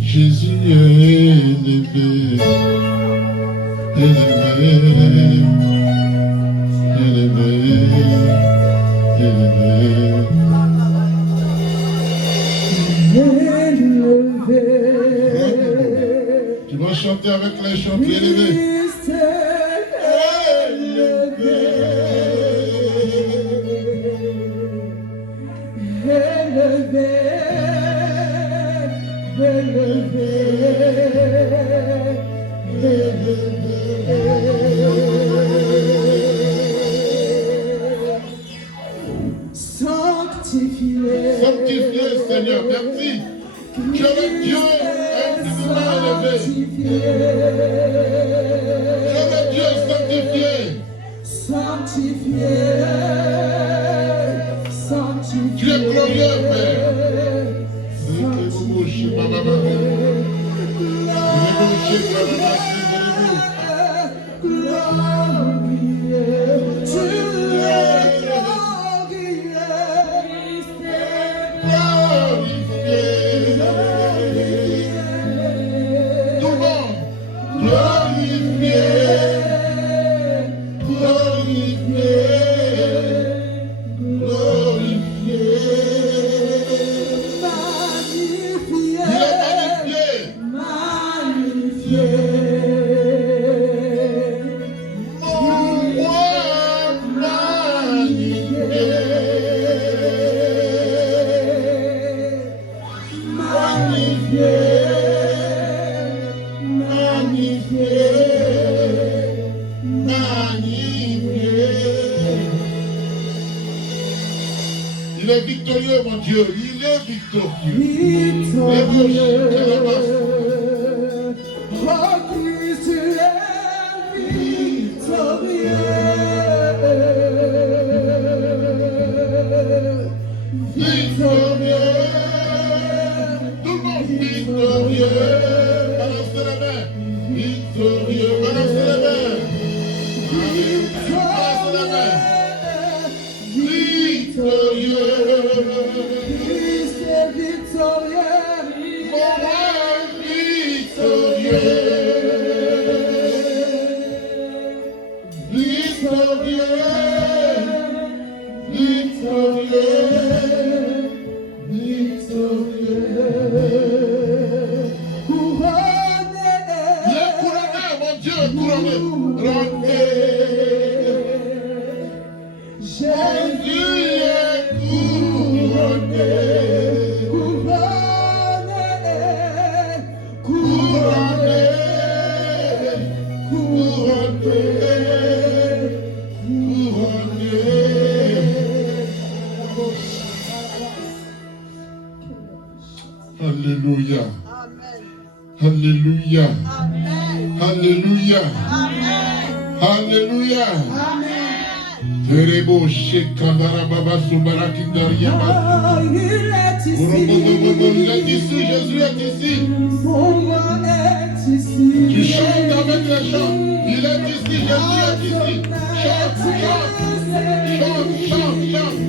Jésus est élevé, élevé, élevé, élevé. Tu vas chanter avec les chants élevés. Sanctifié, Seigneur, merci. Tu es le Dieu infiniment élevé. Tu es le Dieu sanctifié. Sanctifié, sanctifié. Tu es glorieux, Père. Il est victorieux, mon Dieu. Il est victorieux. Victorieux. Oh, Christ, tu es victorieux. Victorieux. Tout le monde victorieux. Balancez la main. Victorieux. Balancez la main. Balancez la main. Victorieux, Christ est victorieux, mon roi victorieux, victorieux, victorieux, victorieux, couronné, il est couronné, mon Dieu, couronné, Jésus est couronné, couronné, couronné, couronné, couronné. Alléluia. Alléluia. Amen. Alléluia. Amen. Alléluia. Amen. Terebo shekandara baba subara kindaria baba. Oh, il est Il est ici. ici, Jésus est ici. Mon roi est ici. Tu chantes avec les chants. Il est ici, Jésus est ici. Chante, chante, chante, chante, chante.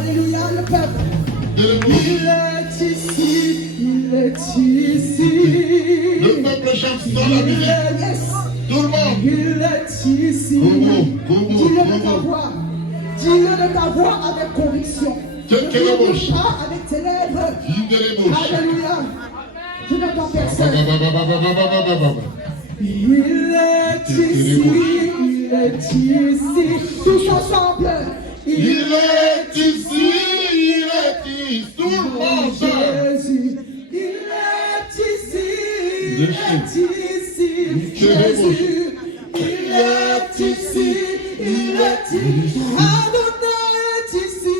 Alléluia, le peuple. Il est ici, il est ici. Le peuple chante sans la musique. Tout le monde. Il est ici. Dis-le de ta voix. Dis-le de ta voix avec conviction. Ne dis pas avec tes lèvres. Alléluia. Je n'entends personne. Il est ici, il est ici. Tous ensemble. Il est ici, il est ici. Tout le monde. Jésus. Il est ici, il est ici. Jésus. Il est ici, il est ici. Adonai est ici.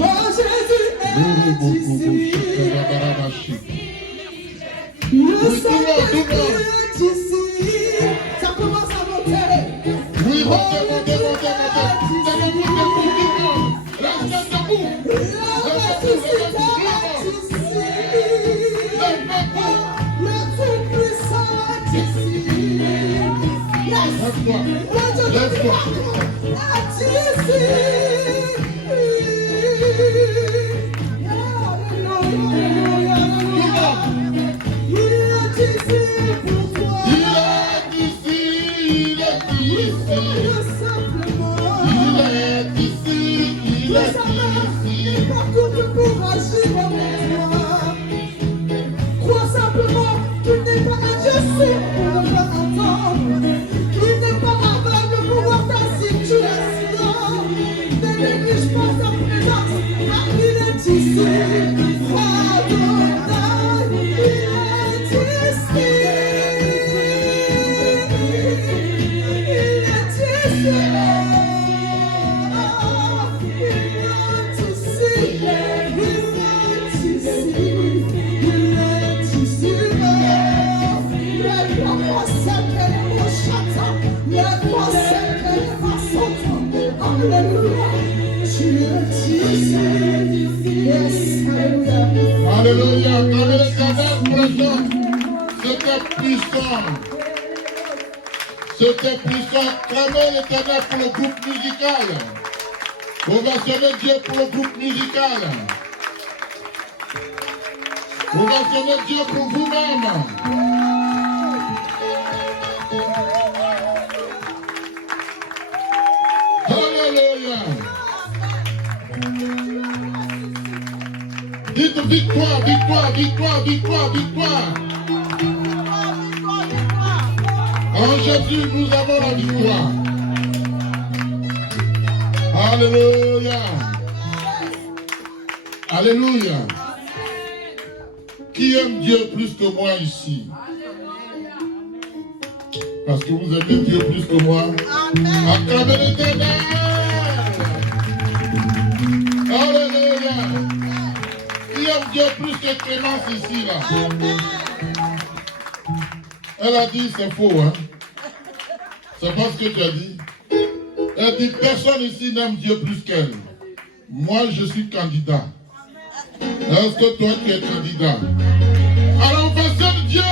Oh, Jésus est ici. Le Saint-Esprit est ici. Ça commence à monter. Oui, montez. Crois simplement qu'il n'est pas un Dieu sourd pour ne pas entendre, qu'il n'est pas aveugle pour voir ta situation. C'était puissant. C'était puissant. Clamez l'Éternel pour le groupe musical. Ovationnez Dieu pour le groupe musical. Ovationnez Dieu pour vous-même. Alléluia. Dites victoire, victoire, victoire, victoire, victoire. En Jésus, nous avons la victoire. Alléluia. Alléluia. Qui aime Dieu plus que moi ici? Parce que vous aimez Dieu plus que moi. Acclamez l'Éternel. Alléluia. Qui aime Dieu plus que Clémence ici, là? Elle a dit, c'est faux, hein? C'est pas ce que tu as dit. Elle dit, personne ici n'aime Dieu plus qu'elle. Moi, je suis candidat. Est-ce que toi, tu es candidat? Alors, on va servir Dieu!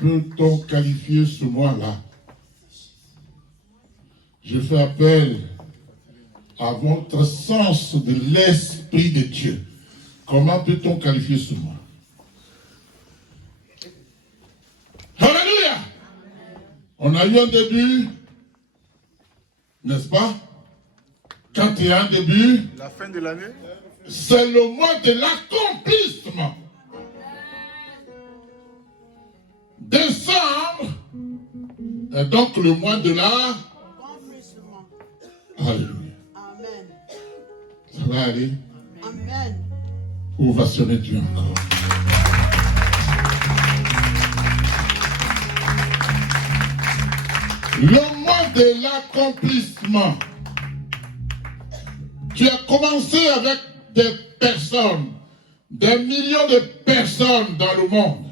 Peut-on qualifier ce mois-là? Je fais appel à votre sens de l'Esprit de Dieu. Comment peut-on qualifier ce mois? Alléluia! On a eu un début, n'est-ce pas? Quand il y a un début, la fin de l'année, c'est le mois de l'accomplissement. Décembre est donc le mois de l'accomplissement. Alléluia. Amen. Ça va aller? Amen. Ovationner Dieu encore. Le mois de l'accomplissement. Tu as commencé avec des personnes, des millions de personnes dans le monde.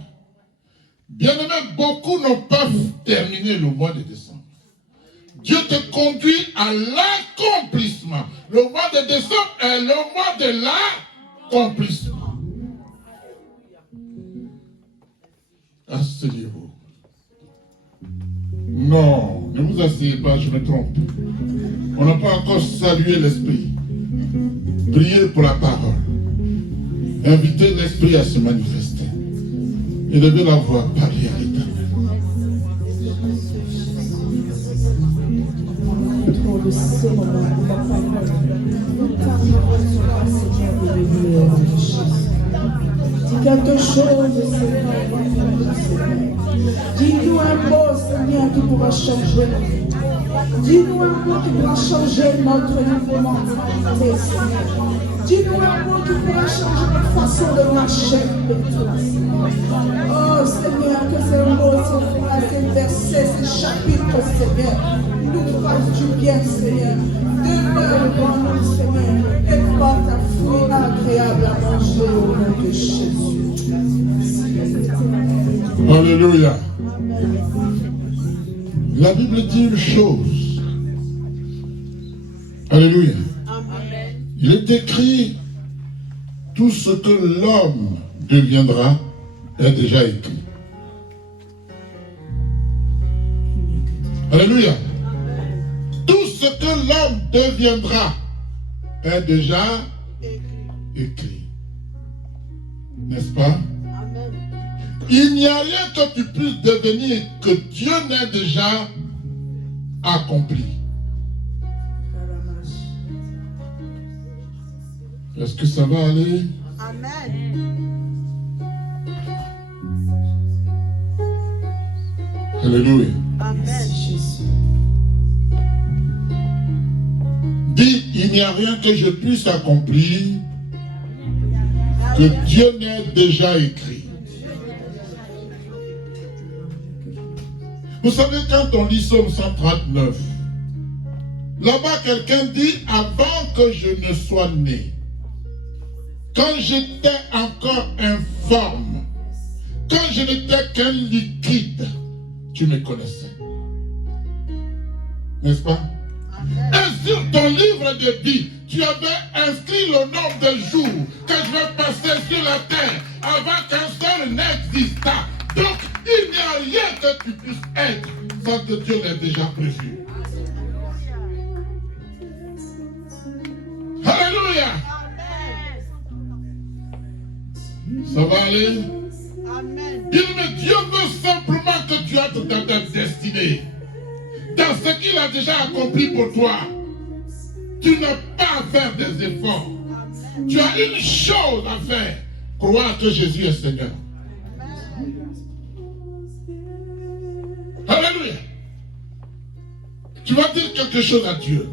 Bien-aimés, beaucoup n'ont pas terminé le mois de décembre. Dieu te conduit à l'accomplissement. Le mois de décembre est le mois de l'accomplissement. Asseyez-vous. Non, ne vous asseyez pas, je me trompe. On n'a pas encore salué l'Esprit. Priez pour la parole. Invitez l'Esprit à se manifester. Et levez la voix, parler à l'Éternel. Trop de Seigneur. Dis-nous un mot, Seigneur, qui pourra changer nos vies. Dis-nous un mot qui pourra changer notre niveau mentalité, Seigneur. Dis-nous un mot qui pourra changer notre façon de marcher avec toi, Seigneur. Oh, Seigneur, que ces mots, ces phrases, ces versets, ces chapitres, Seigneur, nous fassent du bien, Seigneur. Demeure devant nous, Seigneur, et porte un fruit agréable à manger au nom de Jésus. Alléluia. La Bible dit une chose. Alléluia. Il est écrit, tout ce que l'homme deviendra est déjà écrit. Alléluia. Tout ce que l'homme deviendra est déjà écrit. N'est-ce pas? Il n'y a rien que tu puisses devenir que Dieu n'ait déjà accompli. Est-ce que ça va aller? Amen. Alléluia. Amen. Dis, il n'y a rien que je puisse accomplir que Dieu n'ait déjà écrit. Vous savez, quand on lit Psaume 139, là-bas quelqu'un dit, avant que je ne sois né, quand j'étais encore informe, quand je n'étais qu'un liquide, tu me connaissais. N'est-ce pas? Et sur ton livre de vie, tu avais inscrit le nombre de jours que je vais passer sur la terre avant qu'un seul n'existât. Donc, il n'y a rien que tu puisses être sans que Dieu l'ait déjà prévu. Alléluia. Ça va aller? Amen. Mais Dieu veut simplement que tu entres dans ta destinée. Dans ce qu'il a déjà accompli pour toi. Tu n'as pas à faire des efforts. Tu as une chose à faire. Croire que Jésus est Seigneur. Alléluia. Tu vas dire quelque chose à Dieu.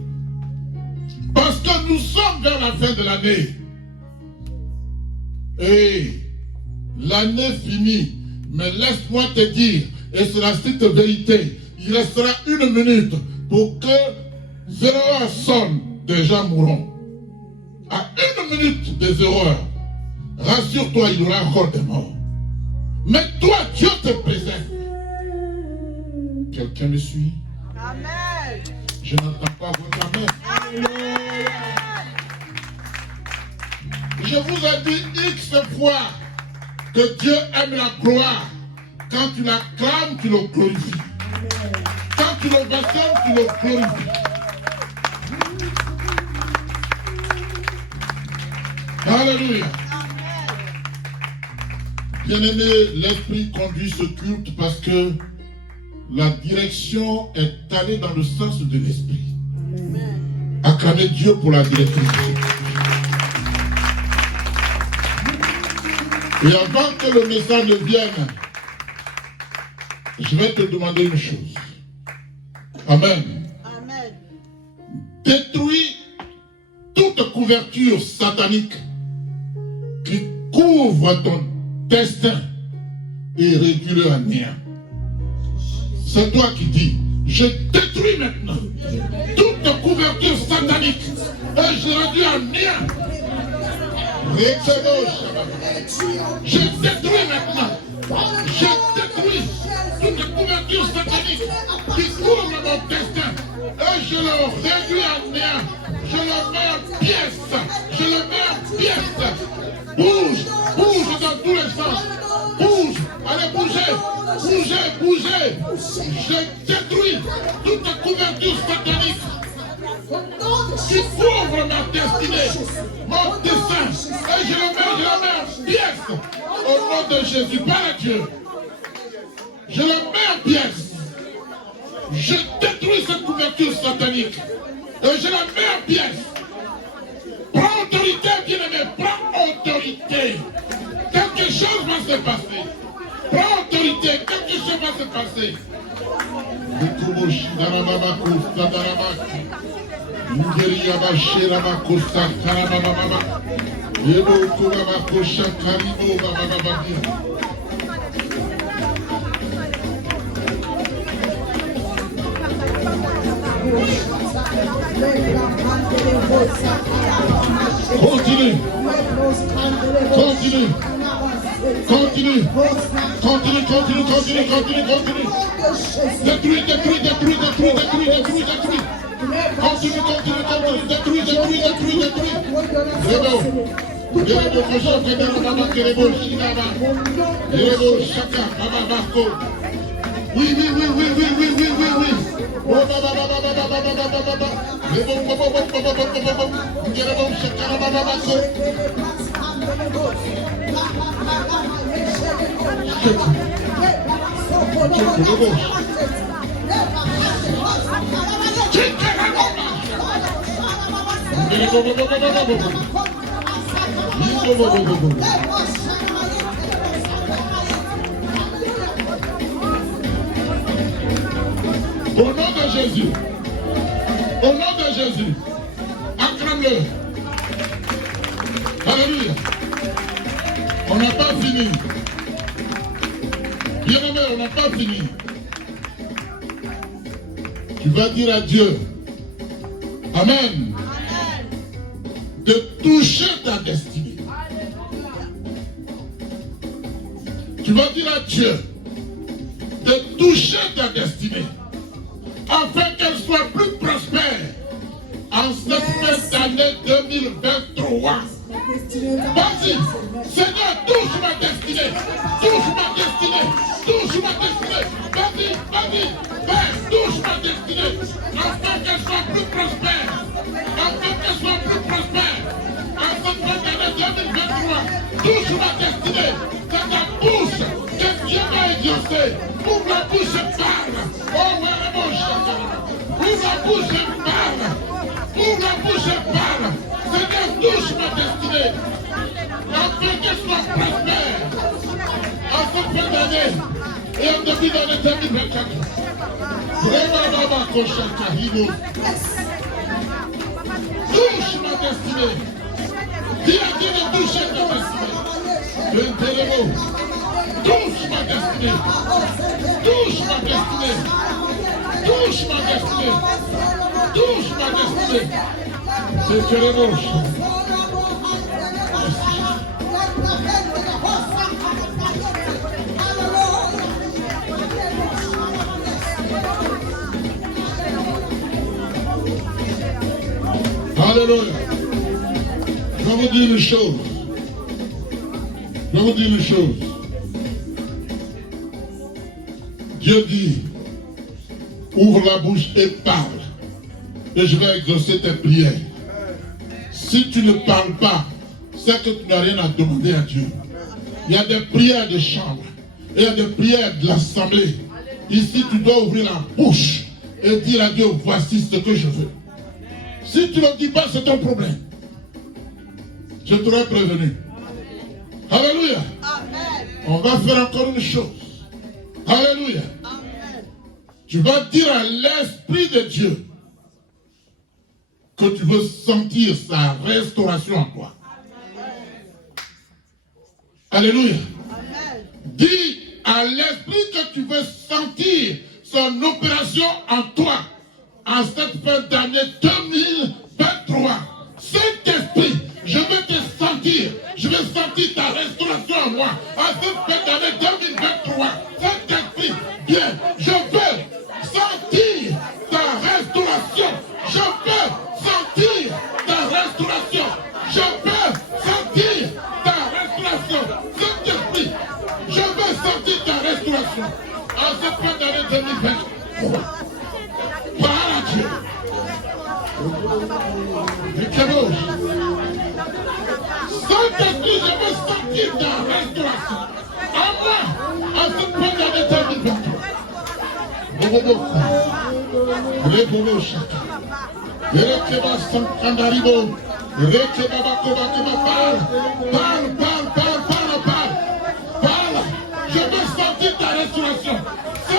Parce que nous sommes vers la fin de l'année. Et l'année finie. Mais laisse-moi te dire, et c'est la stricte vérité, il restera 1 minute pour que 0 heure sonne, des gens mourront. À 1 minute de 0 heure, rassure-toi, il y aura encore des morts. Mais toi, Dieu te préserve. Quelqu'un me suit? Amen. Je n'entends pas votre amen. Je vous ai dit X fois que Dieu aime la gloire. Quand tu l'acclames, tu le glorifies. Quand tu le baptêmes, tu le glorifies. Alléluia. Bien-aimé, l'Esprit conduit ce culte parce que la direction est allée dans le sens de l'Esprit. Acclamez Dieu pour la direction. Et avant que le message ne vienne, je vais te demander une chose. Amen. Amen. Détruis toute couverture satanique qui couvre ton destin et réduis-le à néant. C'est toi qui dis, je détruis maintenant toute couverture satanique et je réduis à néant. Je détruis maintenant. Je détruis toute couverture satanique qui couvre mon destin. Et je le réduis en néant. Je le mets en pièces. Je le mets en pièces. Bouge, bouge dans tous les sens. Bouge, allez bouger. Bougez, bougez. Je détruis toute couverture satanique qui couvre ma destinée, mon destin, et je le mets en pièces au nom de Jésus, par Dieu. Je le mets en pièces. Je détruis cette couverture satanique et je la mets en pièces. Prends autorité, bien-aimé, prends autorité. Quelque chose va se passer. Prends autorité passer. Quelque chose va se passer. Continue. Continue. Continue. Continue, continue, continue, continue, continue. Détruis, détruis, détruis, détruis, détruis, détruis, détruis. Continue, continue, continue, détruis, détruis, détruis, détruis. Rebo. Rebo, Kojo, Kedero, Baba, Kerebo, Shinaba. Rebo, Shaka, Baba, Bako. Oui, oui, oui, oui, oui, oui, oui, oui, oui. Oh, Baba, Baba, Baba, Baba, Baba, Baba. Rebo, Baba, Baba, Baba, Baba, Baba. Kerebo, Shaka, Baba, Bako. Au nom de Jésus, au nom de Jésus, acclame-le. Alléluia. On n'a pas fini. Bien-aimé, on n'a pas fini. Tu vas dire à Dieu, Amen, de toucher ta destinée. Tu vas dire à Dieu de toucher ta destinée afin qu'elle soit plus prospère en cette année 2023. Vas-y, Seigneur, touche ma destinée, touche ma destinée, touche ma destinée. Vas-y, vas-y, Père, touche ma destinée, afin qu'elle soit plus prospère, afin qu'elle soit plus prospère, en cette année 2023. Touche ma destinée, c'est ta bouche que Dieu va exaucer. Ouvre la bouche et parle. Oh, ouais, mon chien. Ouvre la bouche et parle. Ouvre la bouche et parle. Seigneur, touche ma destinée, afin qu'elle soit prospère en cette fin d'année et en début d'année 2024. Touche ma destinée. Dis à Dieu de toucher ta destinée. Touche ma destinée. Touche ma destinée. Touche ma destinée. Touche ma destinée. C'est que les moches. Alléluia. Je vais vous dire une chose. Je vais vous dire une chose. Dieu dit, ouvre la bouche et parle. Et je vais exaucer tes prières. Si tu ne parles pas, c'est que tu n'as rien à demander à Dieu. Il y a des prières de chambre. Il y a des prières de l'assemblée. Ici, tu dois ouvrir la bouche et dire à Dieu, voici ce que je veux. Si tu ne le dis pas, c'est ton problème. Je t'aurais prévenu. Alléluia. Amen. On va faire encore une chose. Alléluia. Amen. Tu vas dire à l'Esprit de Dieu que tu veux sentir sa restauration en toi. Alléluia. Amen. Dis à l'Esprit que tu veux sentir son opération en toi en cette fin d'année 2023. Saint-Esprit, je veux te sentir. Je veux sentir ta restauration en moi en cette fin d'année 2023. Saint-Esprit, bien, je veux sentir ta restauration. Je veux sentir ta restauration. Je veux sentir ta restauration. Saint-Esprit, je veux sentir ta restauration en cette fin d'année 2023. Parle à Dieu. Saint-Esprit, je veux sentir ta restauration en moi en cette fin d'année 2023. Parle. Je veux sentir ta restauration.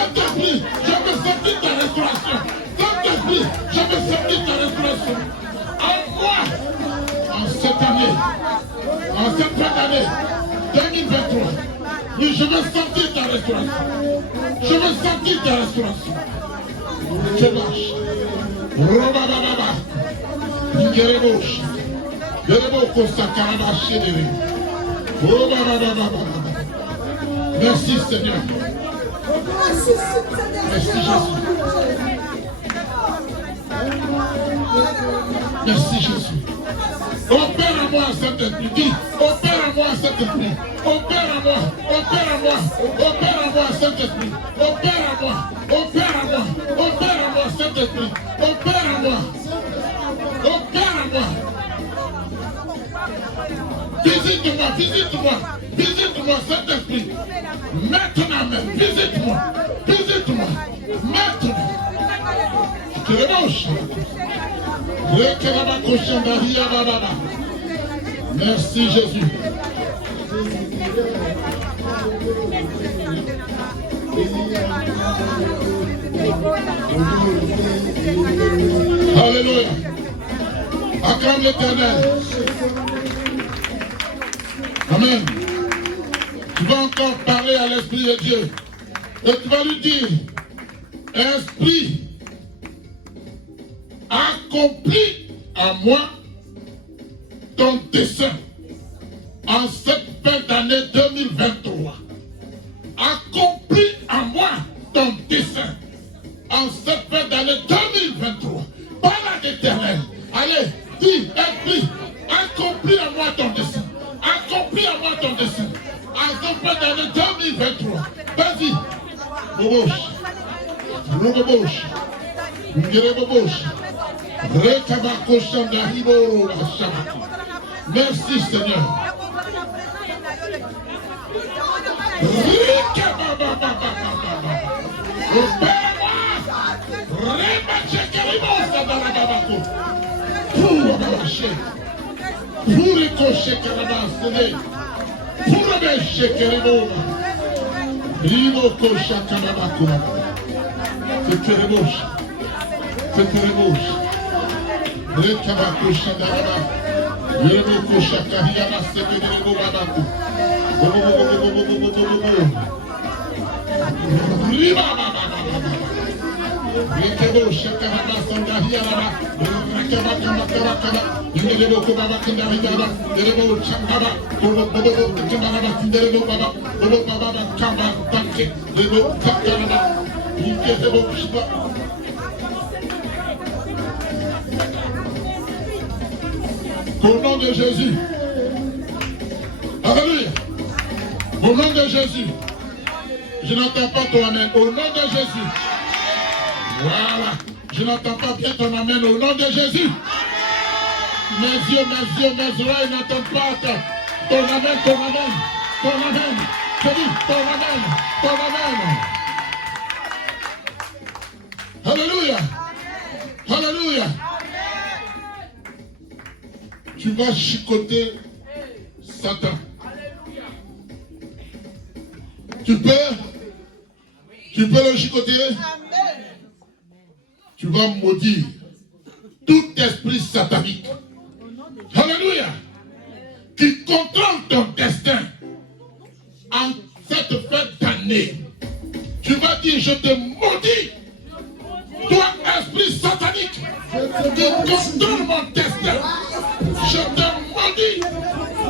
Saint-Esprit, je veux sentir ta restauration. Saint-Esprit, je veux sentir ta restauration. En moi, en cette année, en cette fin d'année 2023, oui, je veux sentir ta restauration. Je veux sentir ta restauration. Je marche. Robababa. Ngerebouche. Ngerebouche sakarabache dere. Robababa. Merci Seigneur. Merci Jésus. Merci Jésus. Opère à moi Saint-Esprit. Dis, opère à moi Saint-Esprit. Opère à moi. Opère à moi. Opère à moi Saint-Esprit. Opère à moi. Opère à moi. Opère à moi Saint-Esprit. Opère à moi. Opère à moi. Visite-moi, visite-moi. Visite-moi Saint-Esprit. Maintenant même, visite-moi. Visite-moi. Maintenant. Je te remercie. Merci Jésus. Alléluia. Acclame l'Éternel. Amen. Tu vas encore parler à l'Esprit de Dieu. Et tu vas lui dire, Esprit, accomplis à moi ton dessein en cette fin d'année 2023. Accomplis à moi ton dessein en cette fin d'année 2023. Par l'Éternel. Allez, dis, Esprit, accomplis à moi ton dessein. Accomplis à moi ton dessein en cette fin d'année 2023. Vas-y. Bobouche. Bobouche. Bobouche. Merci Seigneur. Au nom de Jésus. Alléluia. Au nom de Jésus. Je n'entends pas ton amen. Au nom de Jésus. Voilà. Je n'entends pas bien ton amen. Au nom de Jésus. Mes yeux, mes oreilles n'entendent pas ton amen, ton amen, ton amen. Je dis ton amen, ton amen. Alléluia. Alléluia. Tu vas chicoter Satan. Tu peux le chicoter. Tu vas maudire tout esprit satanique. Alléluia. Qui contrôle ton destin en cette fête d'année. Tu vas dire, je te maudis. Toi, esprit satanique, qui contrôle mon destin. Je te maudis.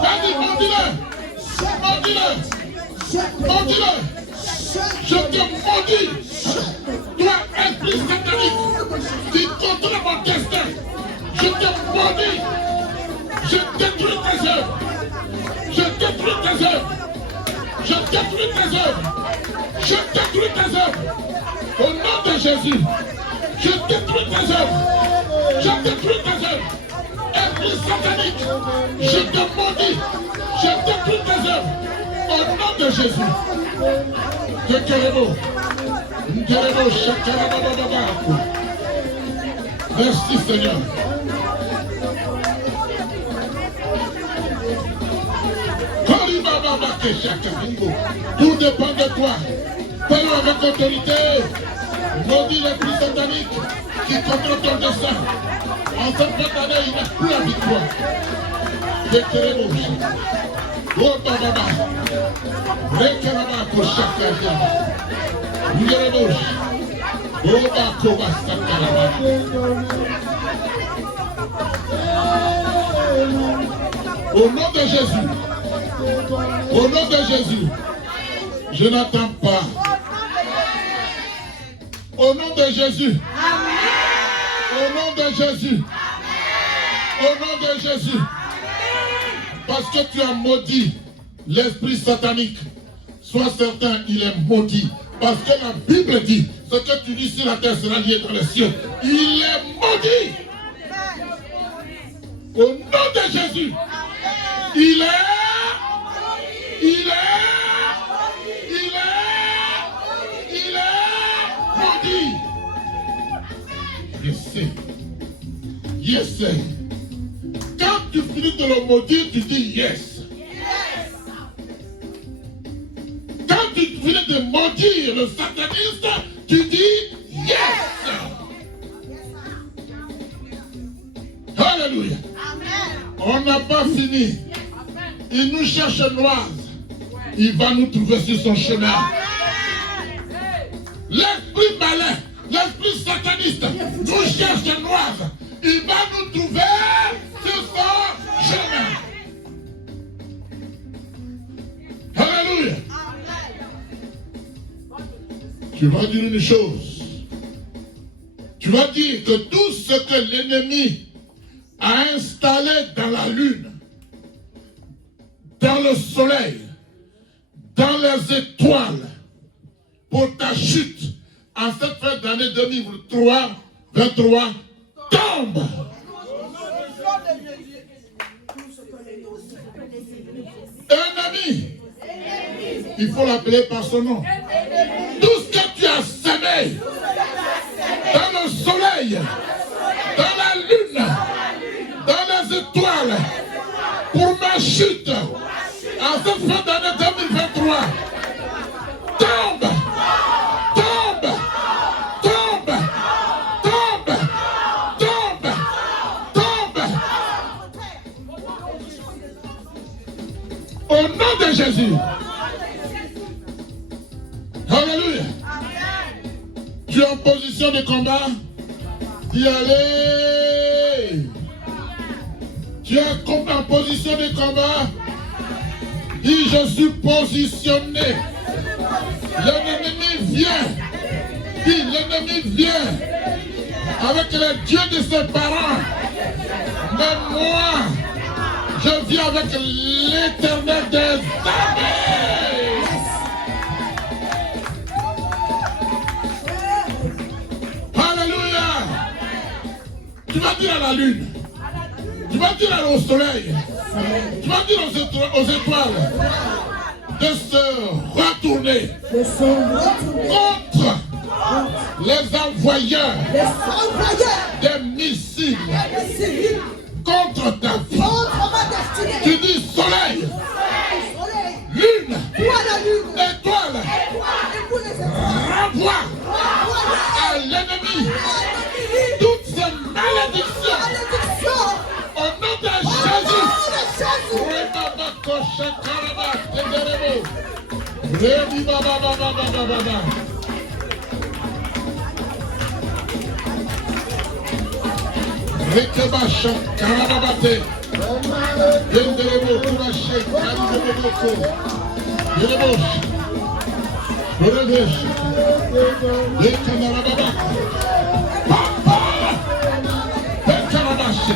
Vas-y, maudis-le. Maudis-le. Maudis-le. Je te maudis. Toi, esprit satanique, qui contrôle mon destin. Je te maudis. Je détruis tes œuvres. Je détruis tes œuvres. Je détruis tes œuvres. Je détruis tes œuvres. Au nom de Jésus, je détruis tes œuvres. Je détruis tes œuvres. Esprit satanique, je te maudis. Je détruis tes œuvres. Au nom de Jésus. Merci Seigneur. Tout dépend de toi. Parle avec autorité. Maudit l'esprit satanique qui contrôle ton destin. En cette fin d'année, il n'a plus la victoire. Déclarez-vous. Oh, Baba. Rekelama Koshakaria. Déclarez-vous. Oh, Bakoba Sakaraba. Au nom de Jésus. Au nom de Jésus. Je n'attends pas. Au nom de Jésus. Au nom de Jésus. Au nom de Jésus. Parce que tu as maudit l'esprit satanique. Sois certain, il est maudit. Parce que la Bible dit, ce que tu dis sur la terre sera lié dans les cieux. Il est maudit. Au nom de Jésus. Il est maudit. Yes. Quand tu finis de le maudire, tu dis yes. Quand tu finis de maudire le sataniste, tu dis yes. Alléluia. On n'a pas fini. Il nous cherche noise. Il va nous trouver sur son chemin. L'esprit malin, l'esprit sataniste nous cherche noise. Il va nous trouver sur son chemin. Alléluia. Tu vas dire une chose. Tu vas dire que tout ce que l'ennemi a installé dans la lune, dans le soleil, dans les étoiles, pour ta chute, en cette fin d'année 2023, tombe. Ennemi, il faut l'appeler par son nom. Tout ce que tu as semé dans le soleil, dans la lune, dans les étoiles, pour ma chute, en cette fin d'année 2023, tombe, tombe, tombe, tombe, tombe, tombe. Au nom de Jésus. Alléluia. Tu es en position de combat. Dis allez. Tu es en position de combat. Dis je suis positionné. L'ennemi vient. Dis l'ennemi vient. Avec les dieux de ses parents. Mais moi, je viens avec l'Éternel des armées. Alléluia. Tu vas dire à la lune. Tu vas dire au soleil. Tu vas dire aux étoiles de se retourner contre les envoyeurs des missiles contre ta vie. Tu dis soleil, lune, étoile, renvoie à l'ennemi toutes ces malédictions au nom de Jésus. Rekebasha karababate. Yenderebo kurashe karibeboko. Yerebosh. Rebesh. Yekanarababa. Papa. Bekarabash.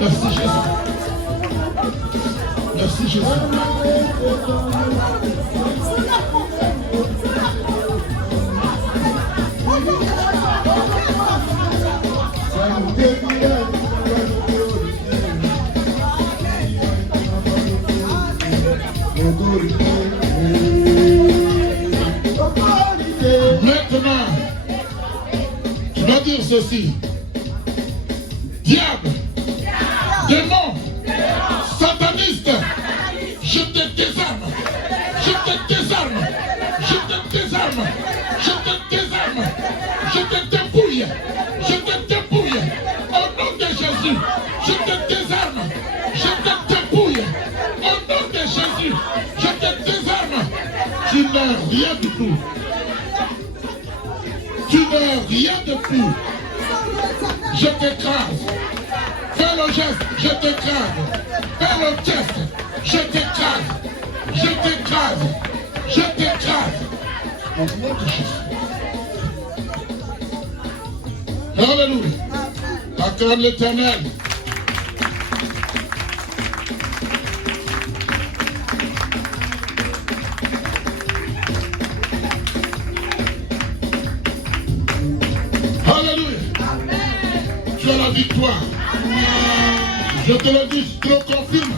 Merci Jésus. Merci Jésus. Maintenant, tu vas dire ceci. Diable, démon, sataniste, je te désarme Tu n'es rien du tout. Tu n'es rien de tout. Je t'écrase. Fais le geste, je t'écrase. Fais le geste, je t'écrase. Je t'écrase. Je t'écrase. Au nom de Jésus. Alléluia. Acclame l'Éternel. Alléluia. Tu as la victoire. Je te le dis, je te le confirme.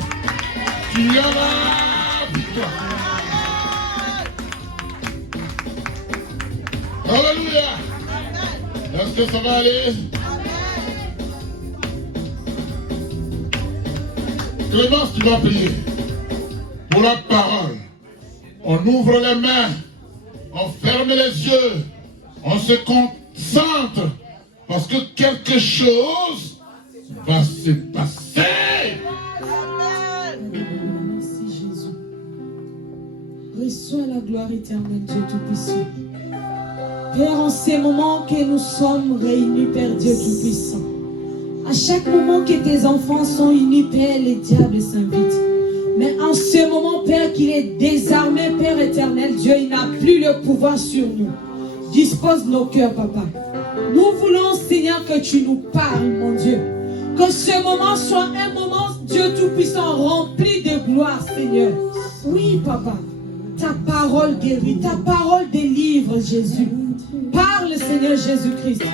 Tu as la victoire. Alléluia. Est-ce que ça va aller? Clémence, tu vas prier pour la parole. On ouvre les mains, on ferme les yeux, on se concentre parce que quelque chose va se passer. Merci Jésus. Reçois la gloire éternelle, Dieu Tout-Puissant. Père, en ces moments que nous sommes réunis, Père Dieu Tout-Puissant, à chaque moment que tes enfants sont unis, Père, les diables s'invitent. Mais en ce moment, Père, qu'il est désarmé, Père éternel, Dieu, il n'a plus le pouvoir sur nous. Dispose nos cœurs, Papa. Nous voulons, Seigneur, que tu nous parles, mon Dieu. Que ce moment soit un moment, Dieu Tout-Puissant, rempli de gloire, Seigneur. Oui, Papa. Ta parole guérit, ta parole délivre, Jésus. Parle, Seigneur Jésus-Christ.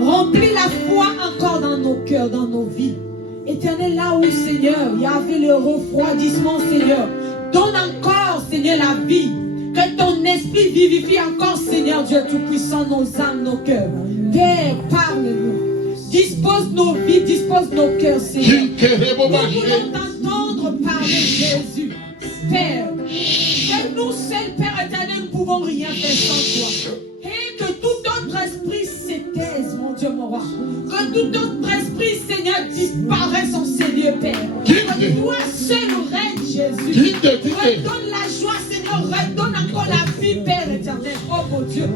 Remplis la foi encore dans nos cœurs, dans nos vies. Éternel, là où, Seigneur, il y avait le refroidissement, Seigneur. Donne encore, Seigneur, la vie. Que ton esprit vivifie encore, Seigneur Dieu Tout-Puissant, nos âmes, nos cœurs. Père, parle-nous. Dispose nos vies, dispose nos cœurs, Seigneur. Nous voulons t'entendre parler, Jésus. Père, que nous seuls, Père éternel, ne pouvons rien faire sans toi. Et que tout autre esprit se taise, mon Dieu, mon roi. Que tout autre esprit, Seigneur, disparaisse en ces lieux, Père. Que toi seul règne, Jésus. Redonne la joie, Seigneur. Redonne encore la vie, Père éternel. Oh mon Dieu.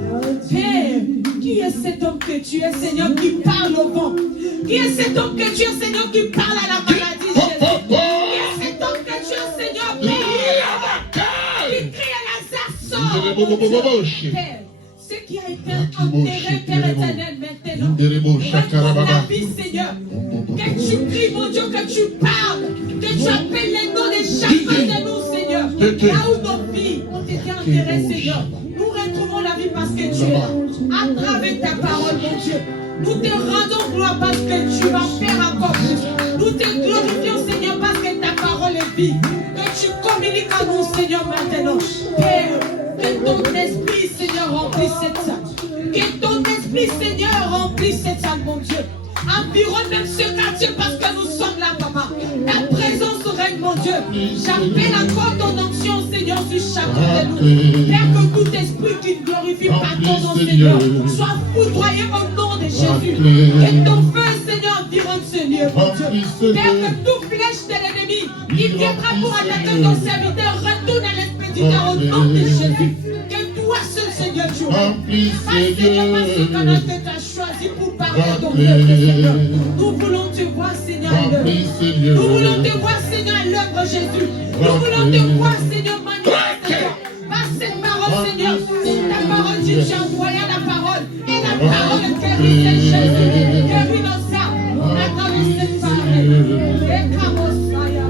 Père, qui est cet homme que tu es, Seigneur, qui parle au vent? Qui est cet homme que tu es, Seigneur, qui parle à la maladie, Jésus? Qui est cet homme que tu es, Seigneur, Père, qui crie à Lazare, sort, Père. Ce qui a été enterré, Père éternel, maintenant. Retourne la vie, Seigneur. Que tu pries, mon Dieu, que tu parles. Que tu appelles les noms de chacun de nous, Seigneur. Là où nos vies ont été enterrées, Seigneur. Nous retrouvons la vie parce que tu es là. À travers ta parole, mon Dieu. Nous te rendons gloire parce que tu vas faire encore plus. Nous te glorifions, Seigneur, parce que ta parole est vie. Que tu communiques à nous, Seigneur, maintenant. Père, que ton esprit, Seigneur, remplisse cette salle. Que ton esprit, Seigneur, remplisse cette salle, mon Dieu. Environne même ce quartier parce que nous sommes là, Papa. Ta présence règne, mon Dieu. J'appelle encore ton onction, Seigneur, sur chacun de nous. Père, que tout esprit qui ne glorifie pas ton nom, Seigneur, soit foudroyé au nom de Jésus. Que ton feu, Seigneur, environne ce lieu, mon Dieu. Père, que toute flèche de l'ennemi qui viendra pour attaquer ton serviteur retourne à l'expéditeur au nom de Jésus. Que toi seul, Seigneur, tu remplis. Seigneur, parce que tu as choisi pour parler à ton peuple, Seigneur. Nous voulons te voir, Seigneur, à l'œuvre. Nous voulons te voir, Seigneur, à l'œuvre, Jésus. Nous voulons te voir, Seigneur, manifeste-toi. Par cette parole, Seigneur, ta parole dit, j'ai envoyé la parole. Et la parole est guérie, c'est Jésus. Guéris nos âmes. Attends, cette parole. Et Kamoshaya,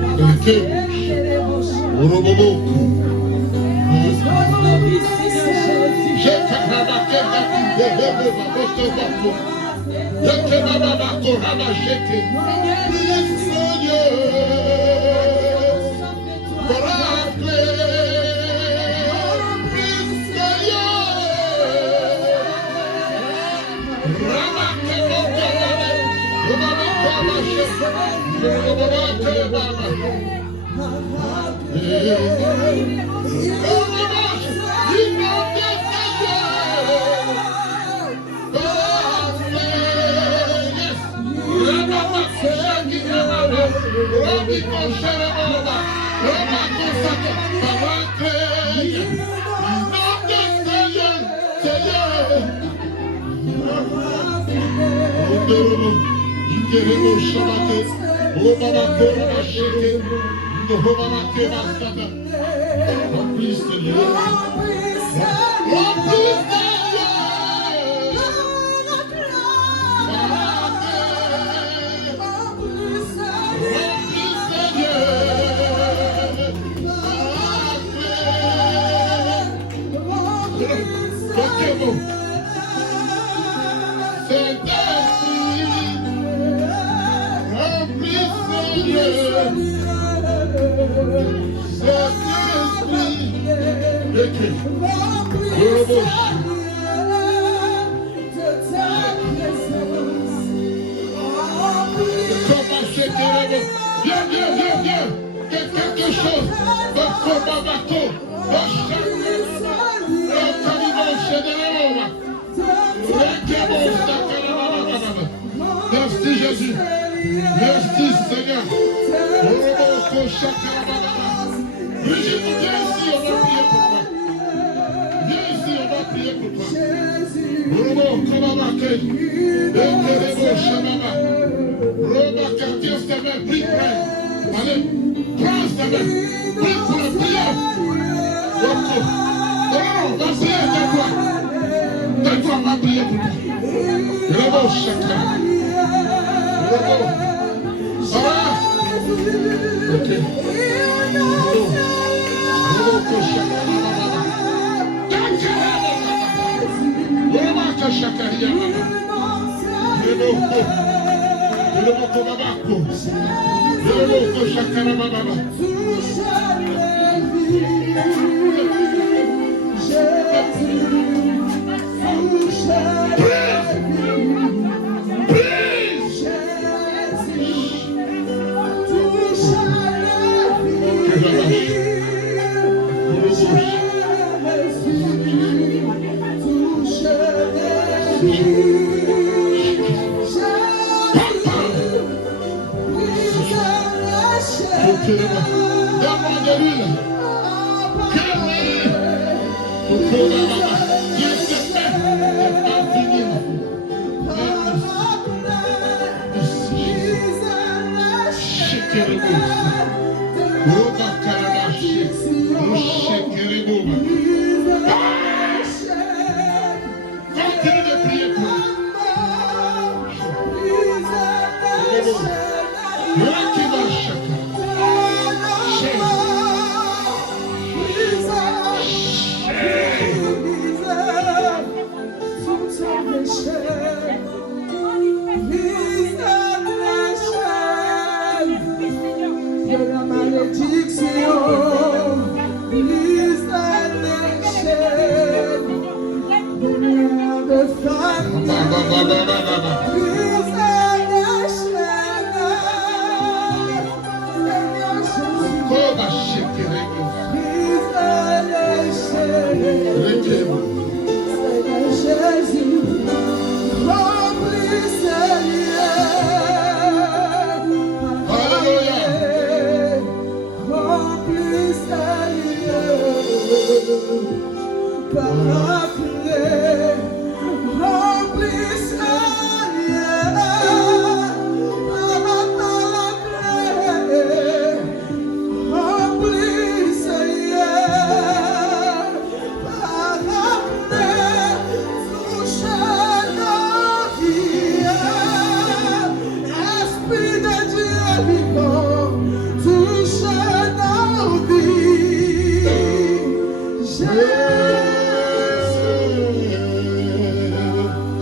Quelque chose de combattant, merci Jésus. Merci Seigneur. Brigitte, viens ici, on va prier pour toi. Viens ici, on va prier pour toi. Tiens ses mains, prie pour elle. Allez, prends ses mains, prie pour la prière. Non, va prier, tais-toi. Tais-toi, on va prier pour toi. Bravo, chacun. Bravo. Ça va? Ok. Bravo, chacun. Donne-moi de l'huile. Que l'huile. Dieu te fait. Et pas finir. Continue de prier pour lui.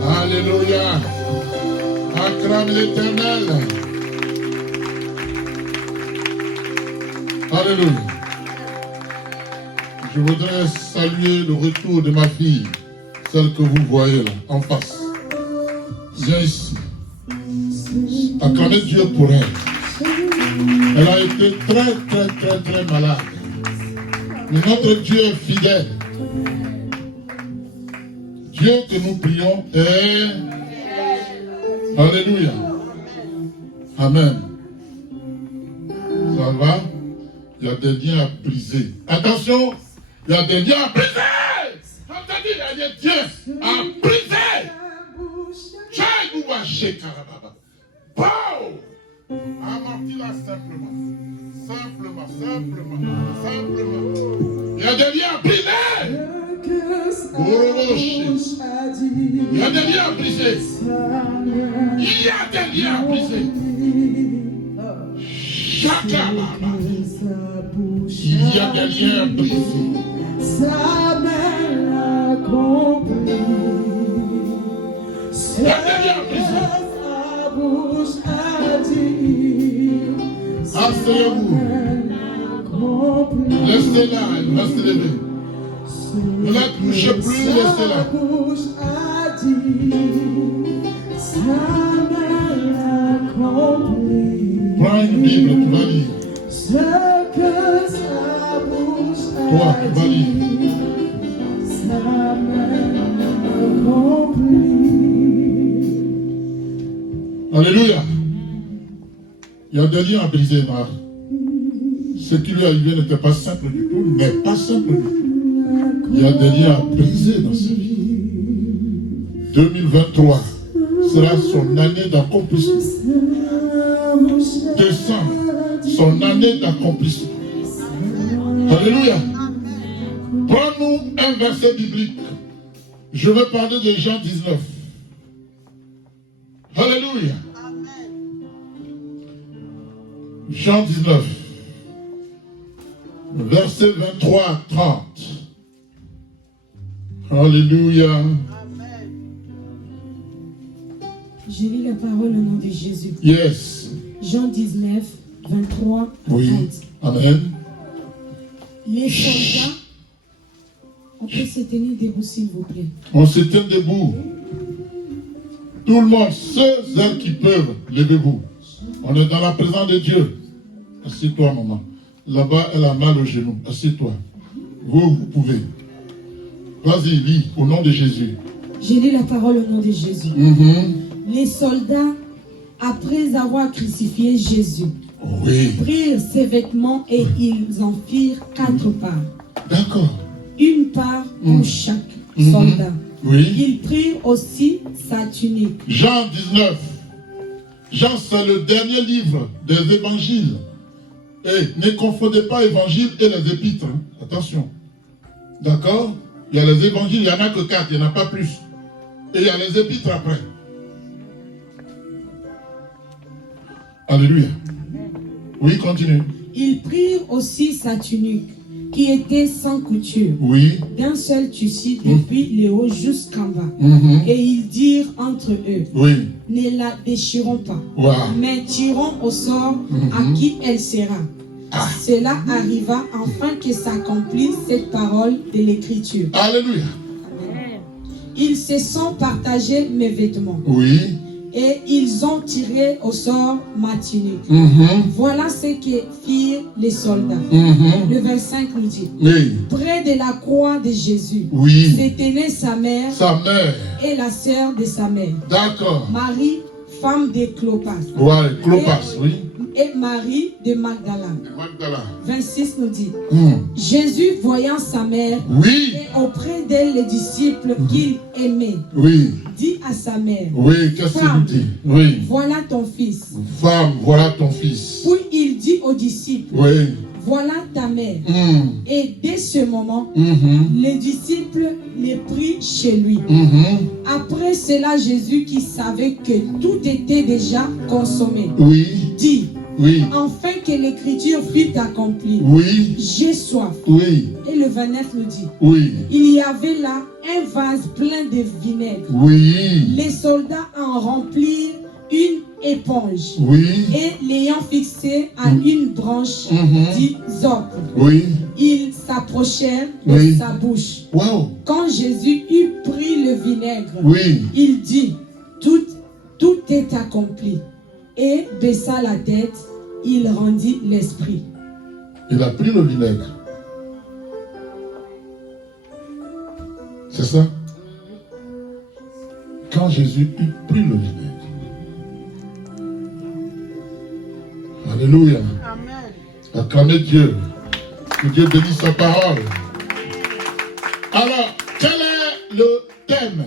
Alléluia. Acclame l'Éternel. Alléluia. Je voudrais saluer le retour de ma fille, celle que vous voyez là, en face. Viens ici. Acclamez Dieu pour elle. Elle a été très malade. Mais notre Dieu est fidèle. Dieu que nous prions est... Alléluia. Amen. Ça va? Il y a des liens à briser. Attention, il y a des liens à briser. Entendu, il y a des liens à briser. Chaque Amortis-la simplement. Il y a des liens brisés. Il y a des liens brisés. Il y a des liens brisés. Chacun. Il y a des liens brisés. Sa main accomplie. Il y a des liens brisés. Asseyez-vous. Laissez-la, elle va se lever. Ne la touchez plus, laissez-la. Prends une Bible, tu vas lire. Toi, tu vas lire. Alléluia. Il y a des liens à briser, Marc. Ce qui lui est arrivé n'était pas simple du tout, n'est pas simple du tout. Il y a des liens à briser dans sa vie. 2023 sera son année d'accomplissement. Décembre, son année d'accomplissement. Alléluia. Prends-nous un verset biblique. Je vais parler de Jean 19. Alléluia. Jean 19, verset 23 à 30. Alléluia. Je lis la parole au nom de Jésus. Yes. Jean 19, 23 à 30. Oui. Amen. Les soldats, on peut se tenir debout s'il vous plaît. On se tient debout. Tout le monde, ceux qui peuvent, levez-vous. On est dans la présence de Dieu. Assieds-toi, maman. Là-bas, elle a mal au genou. Assieds-toi. Vous pouvez. Vas-y, lis, au nom de Jésus. Je lis la parole au nom de Jésus. Les soldats, après avoir crucifié Jésus, prirent ses vêtements et ils en firent 4 parts. D'accord. Une part pour chaque soldat. Oui. Ils prirent aussi sa tunique. Jean 19. Jean, c'est le dernier livre des évangiles. Et ne confondez pas évangile et les épîtres. Hein. Attention. D'accord? Il y a les évangiles, il n'y en a que 4, il n'y en a pas plus. Et il y a les épîtres après. Alléluia. Oui, continue. Ils prirent aussi sa tunique, qui était sans couture, Oui. d'un seul tissu depuis le haut jusqu'en bas. Et ils dirent entre eux, Oui. ne la déchirons pas, Wow. mais tirons au sort à qui elle sera. Cela arriva afin que s'accomplisse cette parole de l'Écriture. Alléluia. Ils se sont partagés mes vêtements. Oui. Et ils ont tiré au sort ma tunique. Voilà ce que firent les soldats. Le verset 5 nous dit. Oui. Près de la croix de Jésus, Oui. se tenait sa mère, et la sœur de sa mère. D'accord. Marie, femme de Clopas. Ouais, Clopas, oui. Et Marie de Magdala. 26 nous dit. Jésus, voyant sa mère, Oui. et auprès d'elle les disciples qu'il aimait, Oui. dit à sa mère. Oui, qu'est-ce qu'il nous dit? Oui. Voilà ton fils. Femme, voilà ton fils. Puis il dit aux disciples. Oui. Voilà ta mère. Et dès ce moment, les disciples les prirent chez lui. Après cela, Jésus, qui savait que tout était déjà consommé, dit, enfin que l'écriture fût accomplie. J'ai soif. Et le 29 nous dit, il y avait là un vase plein de vinaigre. Les soldats en remplirent une éponge. Et l'ayant fixé à une branche d'hysope, ils s'approchèrent de sa bouche. Quand Jésus eut pris le vinaigre, il dit, tout est accompli. Et baissa la tête, il rendit l'esprit. Il a pris le vinaigre. C'est ça? Quand Jésus eut pris le vinaigre. Alléluia. Amen. Acclamez Dieu. Que Dieu bénisse sa parole. Alors, quel est le thème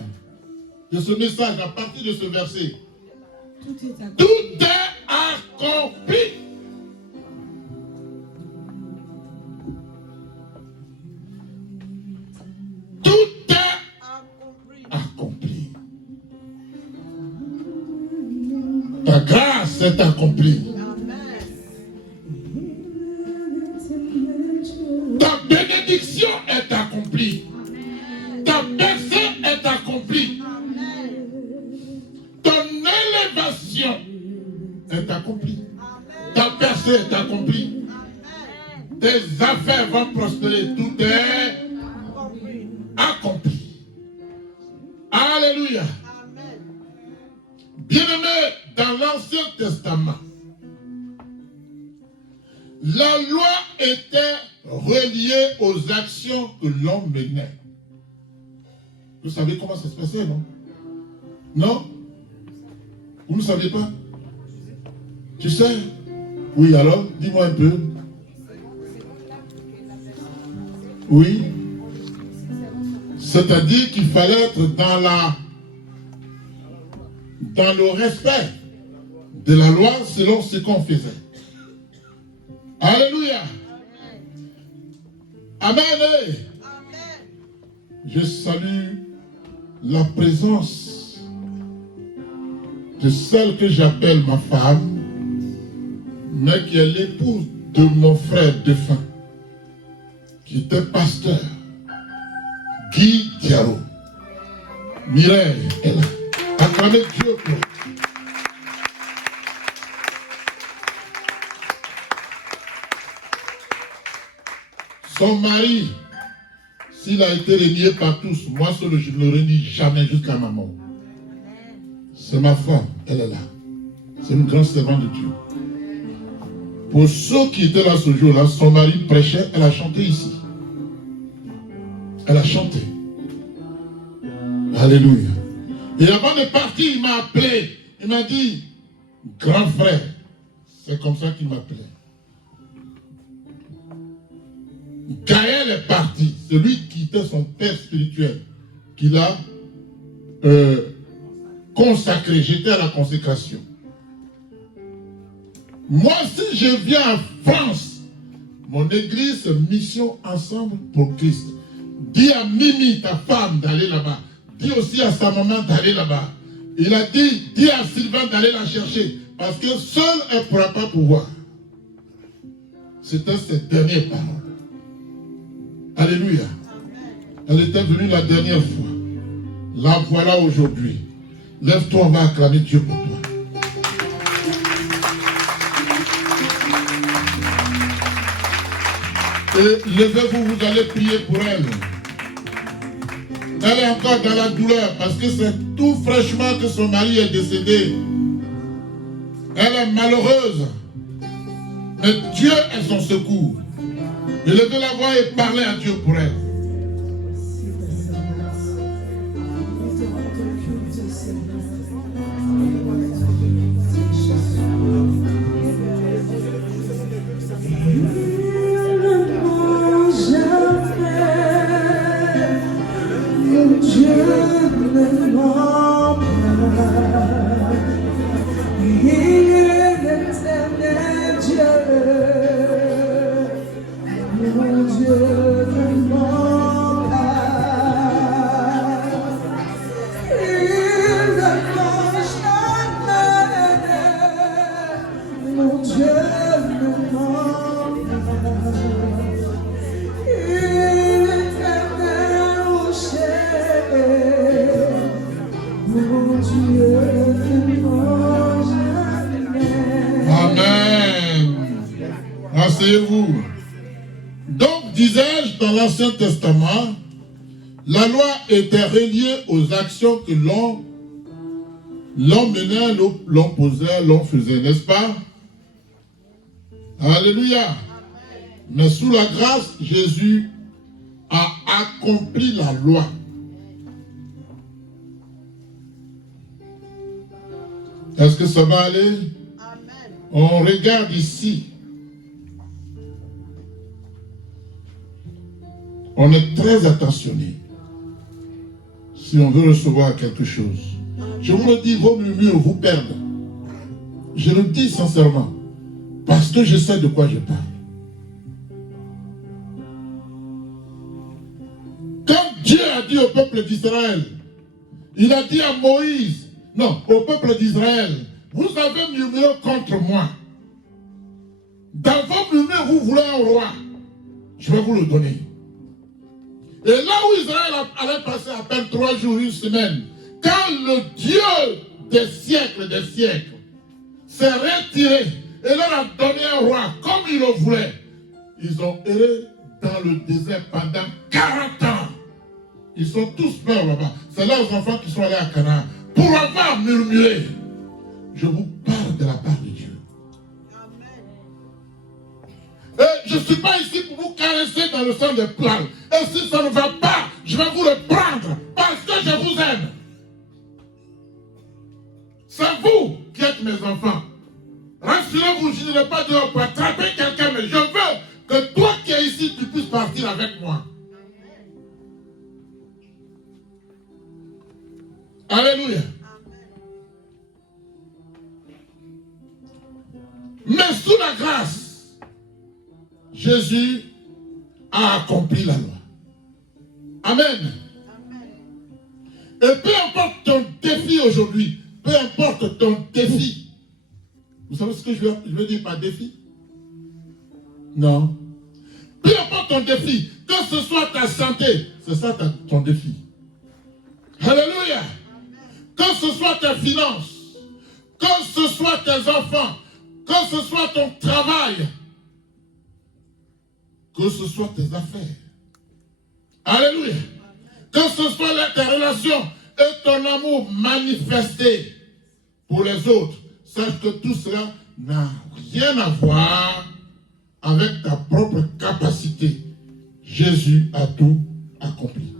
de ce message à partir de ce verset? Tout est accompli. Tout est accompli. Tout est accompli. Ta grâce est accomplie. Ta bénédiction est accomplie. Ta percée est accomplie. Ton élévation est accomplie. Ta percée est accomplie. Tes affaires vont prospérer. Tout est accompli. Alléluia. Bien-aimé, dans l'Ancien Testament, la loi était reliée aux actions que l'homme menait. Vous savez comment ça se passait, non? Non? Vous ne savez pas? Tu sais? Oui, alors, dis-moi un peu. Oui. C'est-à-dire qu'il fallait être dans le respect de la loi selon ce qu'on faisait. Alléluia. Amen. Je salue la présence de celle que j'appelle ma femme, mais qui est l'épouse de mon frère défunt, qui était pasteur, Guy Diaro. Mireille est là. Acclamez Dieu pour elle. Son mari, s'il a été renié par tous, moi seul je ne le renie jamais jusqu'à ma mort. C'est ma femme, elle est là. C'est une grande servante de Dieu. Pour ceux qui étaient là ce jour-là, son mari prêchait, elle a chanté ici. Elle a chanté. Alléluia. Et avant de partir, il m'a appelé. Il m'a dit, grand frère, c'est comme ça qu'il m'appelait. Gaël est parti, celui qui était son père spirituel, qu'il a consacré. J'étais à la consécration. Moi, si je viens en France, mon église, mission ensemble pour Christ. Dis à Mimi, ta femme, d'aller là-bas. Dis aussi à sa maman d'aller là-bas. Il a dit, dis à Sylvain d'aller la chercher. Parce que seule, elle ne pourra pas pouvoir. C'était ses dernières paroles. Alléluia. Elle était venue la dernière fois. La voilà aujourd'hui. Lève-toi, on va acclamer Dieu pour toi. Et levez-vous, vous allez prier pour elle. Elle est encore dans la douleur parce que c'est tout fraîchement que son mari est décédé. Elle est malheureuse. Mais Dieu est son secours. Élevez la voix et parlez à Dieu pour elle. Asseyez-vous. Donc, disais-je, dans l'Ancien Testament, la loi était reliée aux actions que l'on menait, l'on posait, l'on faisait, n'est-ce pas? Alléluia. Mais sous la grâce, Jésus a accompli la loi. Est-ce que ça va aller? Amen. On regarde ici. On est très attentionné si on veut recevoir quelque chose. Je vous le dis, vos murmures vous perdent. Je le dis sincèrement, parce que je sais de quoi je parle. Quand Dieu a dit au peuple d'Israël, il a dit à Moïse, non, au peuple d'Israël, vous avez murmuré contre moi. Dans vos murmures, vous voulez un roi. Je vais vous le donner. Et là où Israël allait passer à peine 3 jours, 1 semaine, quand le Dieu des siècles s'est retiré et leur a donné un roi comme il le voulait, ils ont erré dans le désert pendant 40 ans. Ils sont tous morts là-bas. C'est là aux enfants qui sont allés à Canaan pour avoir murmuré. Je vous parle de la part de Dieu. Et je ne suis pas ici pour vous caresser dans le sang des poils. Et si ça ne va pas, je vais vous le prendre parce que je vous aime. C'est vous qui êtes mes enfants. Rassurez-vous, je ne vais pas dire pour attraper quelqu'un, mais je veux que toi qui es ici, tu puisses partir avec moi. Alléluia. Mais sous la grâce, Jésus a accompli la loi. Amen. Et peu importe ton défi aujourd'hui, peu importe ton défi. Vous savez ce que je veux dire par défi? Non. Peu importe ton défi, que ce soit ta santé, c'est ça ton défi. Alléluia. Que ce soit tes finances, que ce soit tes enfants, que ce soit ton travail, que ce soit tes affaires. Alléluia. Que ce soit tes relations et ton amour manifesté pour les autres. Sache que tout cela n'a rien à voir avec ta propre capacité. Jésus a tout accompli.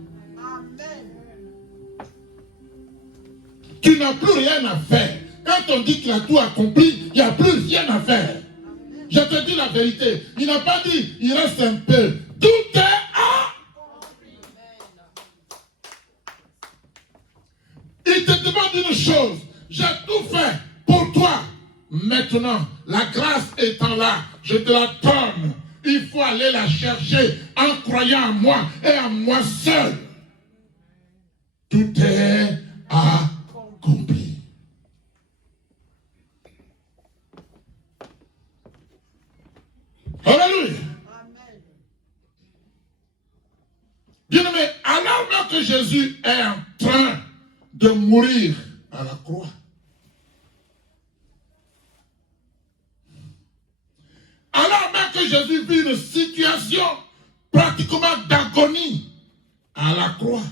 Tu n'as plus rien à faire. Quand on dit qu'il a tout accompli, il n'y a plus rien à faire. Je te dis la vérité. Il n'a pas dit, il reste un peu. Tout est accompli. Il te demande une chose. J'ai tout fait pour toi. Maintenant, la grâce étant là, je te la donne. Il faut aller la chercher en croyant en moi et en moi seul. Tout est accompli. Alléluia. Bien-aimé, alors même que Jésus est en train de mourir à la croix, alors même que Jésus vit une situation pratiquement d'agonie à la croix,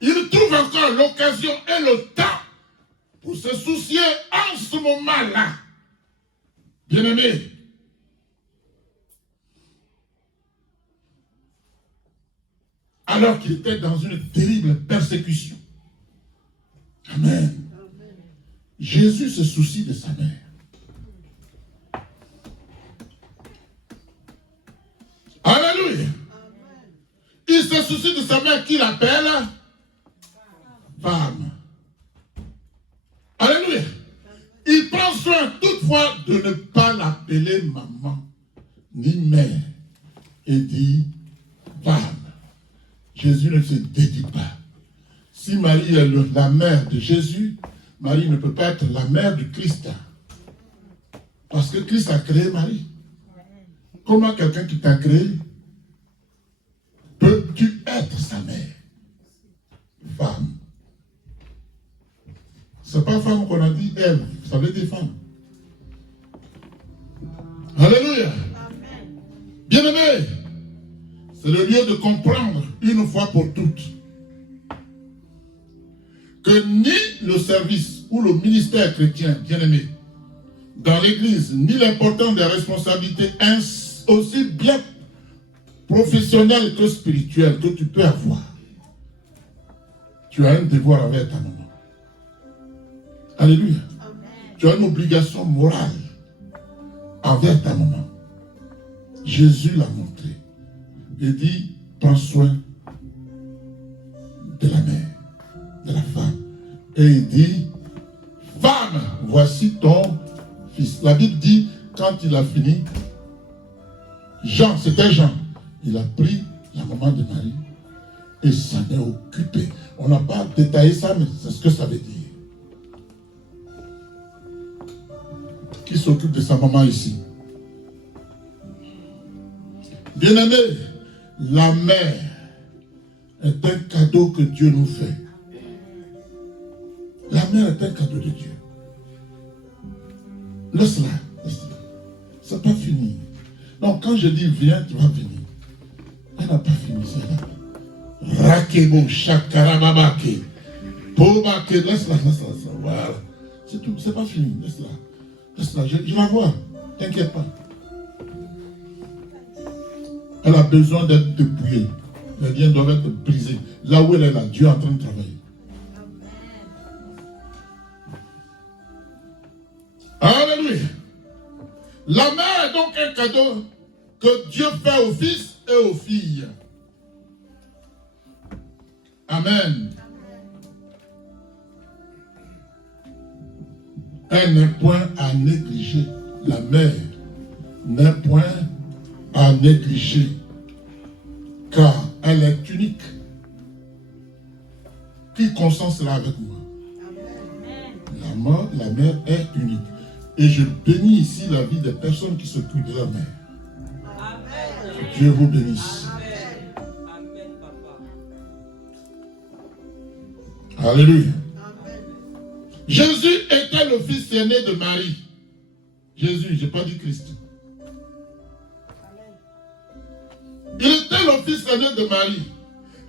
il trouve encore l'occasion et le temps pour se soucier en ce moment-là. Bien-aimé, alors qu'il était dans une terrible persécution. Amen. Jésus se soucie de sa mère. Alléluia. Il se soucie de sa mère qu'il appelle femme. Alléluia. Il prend soin toutefois de ne pas l'appeler maman ni mère et dit femme. Jésus ne se dédie pas. Si Marie est la mère de Jésus, Marie ne peut pas être la mère du Christ. Parce que Christ a créé Marie. Comment quelqu'un qui t'a créé peux-tu être sa mère? Femme. C'est pas femme qu'on a dit Ève, ça veut dire femme. Alléluia. Bien-aimé, c'est le lieu de comprendre une fois pour toutes que ni le service ou le ministère chrétien, bien-aimé, dans l'église, ni l'importance des responsabilités aussi bien professionnelles que spirituelles que tu peux avoir. Tu as un devoir avec ta maman. Alléluia. Tu as une obligation morale envers ta maman. Jésus l'a montré. Il dit, prends soin de la mère, de la femme. Et il dit, femme, voici ton fils. La Bible dit, quand il a fini, Jean, c'était Jean, il a pris la maman de Marie et s'en est occupé. On n'a pas détaillé ça, mais c'est ce que ça veut dire. Qui s'occupe de sa maman ici? Bien-aimé, la mère est un cadeau que Dieu nous fait. La mère est un cadeau de Dieu. Laisse-la, laisse-la. C'est pas fini. Donc quand je dis viens, tu vas venir. Elle n'a pas fini, c'est là. Rakebo, shakarababake. Pobake, laisse-la, laisse-la. Voilà. C'est tout, c'est pas fini, laisse-la. Laisse-la, je la vois. T'inquiète pas. Elle a besoin d'être dépouillée. Les liens doivent être brisés. Là où elle est là, Dieu est en train de travailler. Alléluia. La mère est donc un cadeau que Dieu fait aux fils et aux filles. Amen. Elle n'est point à négliger. La mère n'est point à négliger. Car elle est unique. Qui consent cela avec moi? La mère est unique. Et je bénis ici la vie des personnes qui s'occupent de la mère. Amen. Que Dieu vous bénisse. Amen, papa. Alléluia. Amen. Jésus était le fils aîné de Marie. Jésus, je n'ai pas dit Christ. Il était le fils aîné de Marie.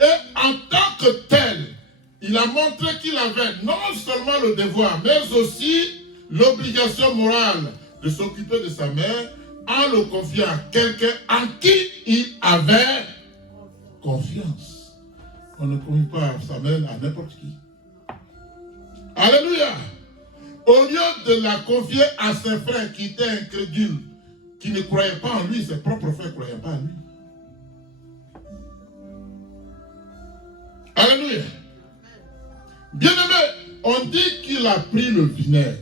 Et en tant que tel, il a montré qu'il avait non seulement le devoir, mais aussi l'obligation morale de s'occuper de sa mère en le confiant à quelqu'un en qui il avait confiance. On ne confie pas sa mère à n'importe qui. Alléluia. Au lieu de la confier à ses frères qui étaient incrédules, qui ne croyaient pas en lui, ses propres frères ne croyaient pas en lui. Alléluia. Bien-aimé, on dit qu'il a pris le vinaigre.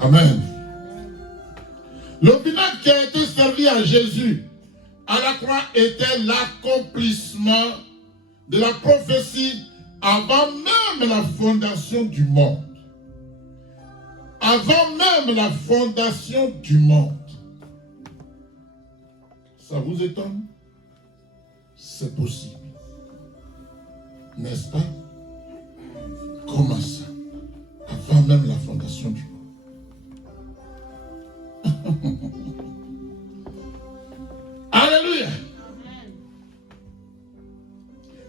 Amen. Le vinaigre qui a été servi à Jésus à la croix était l'accomplissement de la prophétie avant même la fondation du monde. Avant même la fondation du monde. Ça vous étonne? C'est possible. N'est-ce pas? Comment ça? Avant même la fondation du monde. Alléluia.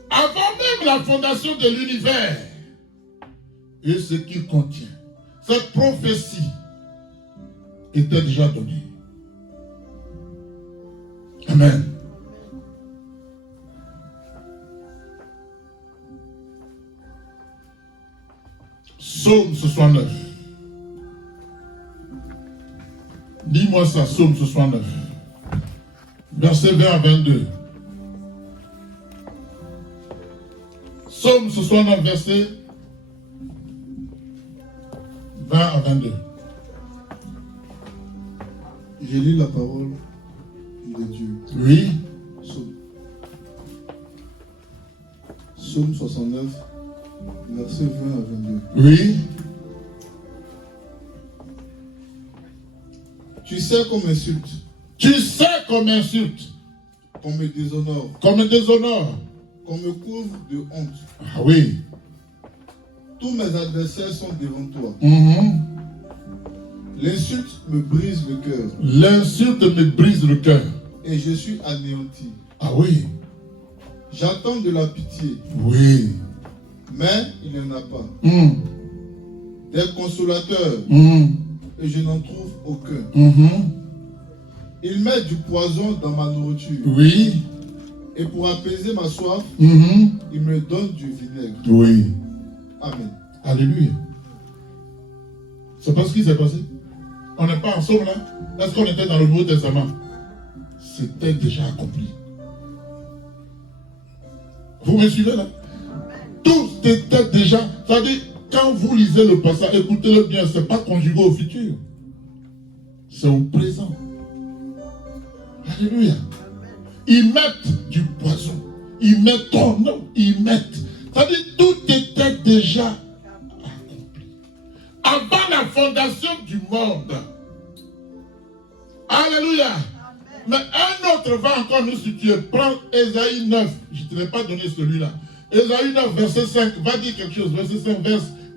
Avant même la fondation de l'univers et ce qu'il contient, cette prophétie était déjà donnée. Amen. Psaume 69. Dis-moi ça, Psaume 69. Verset 20 à 22. Psaume 69, verset 20 à 22. Je lis la parole de Dieu. Oui. Psaume 69, verset 20 à 22. Oui. Tu sais qu'on m'insulte. Tu sais qu'on m'insulte. Qu'on me déshonore. Qu'on me déshonore. Qu'on me couvre de honte. Ah oui. Tous mes adversaires sont devant toi. Mm-hmm. L'insulte me brise le cœur. L'insulte me brise le cœur. Et je suis anéanti. Ah oui. J'attends de la pitié. Oui. Mais il n'y en a pas. Mm. Des consolateurs. Mm. Et je n'en trouve aucun. Mm-hmm. Il met du poison dans ma nourriture. Oui. Et pour apaiser ma soif, Mm-hmm. il me donne du vinaigre. Oui. Amen. Alléluia. C'est pas ce qui s'est passé. On n'est pas ensemble là. Est-ce qu'on était dans le Nouveau Testament? C'était déjà accompli. Vous me suivez là? Tout était déjà, c'est-à-dire, quand vous lisez le passage, écoutez-le bien, ce n'est pas conjugué au futur. C'est au présent. Alléluia. Ils mettent du poison. Ils mettent ton nom. Ils mettent. C'est-à-dire, tout était déjà accompli. Avant la fondation du monde. Alléluia. Mais un autre va encore nous situer. Prends Ésaïe 9. Je ne te l'ai pas donné celui-là. Ésaïe 9, verset 5. Va dire quelque chose. Verset 5,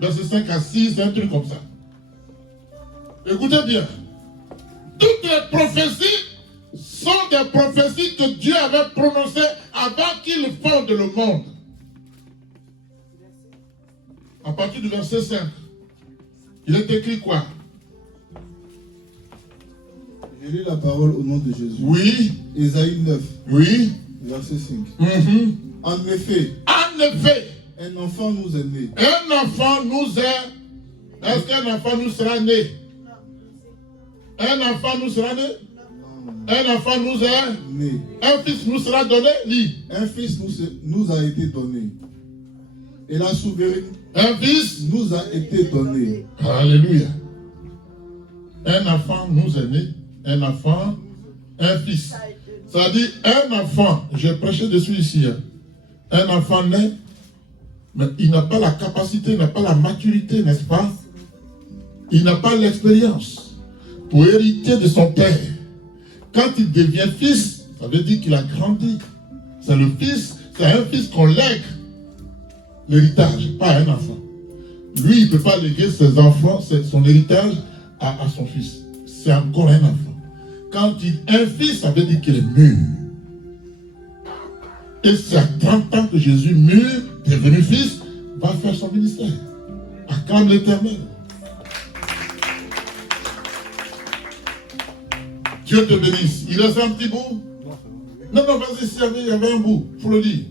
verset 5 à 6. Un truc comme ça. Écoutez bien. Toutes les prophéties sont des prophéties que Dieu avait prononcées avant qu'il fonde le monde. À partir du verset 5, il est écrit quoi? Je lis la parole au nom de Jésus. Oui. Ésaïe 9. Oui. Verset 5. En effet, un enfant nous est né. Un enfant nous est. Est-ce qu'un enfant nous sera né? Un enfant nous sera né? Un enfant nous est né. Un fils nous sera donné? Lis. Un fils nous a été donné. Et la souveraineté. Un fils nous a été donné. Alléluia. Un enfant nous est né. Un enfant, un fils. Ça dit un enfant. J'ai prêché dessus ici. Un enfant naît, mais il n'a pas la capacité, il n'a pas la maturité, n'est-ce pas? Il n'a pas l'expérience pour hériter de son père. Quand il devient fils, ça veut dire qu'il a grandi. C'est le fils, c'est un fils qu'on lègue l'héritage, pas un enfant. Lui, il ne peut pas léguer ses enfants, son héritage à son fils. C'est encore un enfant. Quand il est un fils, ça veut dire qu'il est mûr. Et c'est à 30 ans que Jésus, mûr, devenu fils, va faire son ministère. Acclame l'Éternel. Dieu te bénisse. Il reste un petit bout? Non, vas-y, il y avait un bout. Il faut le dire.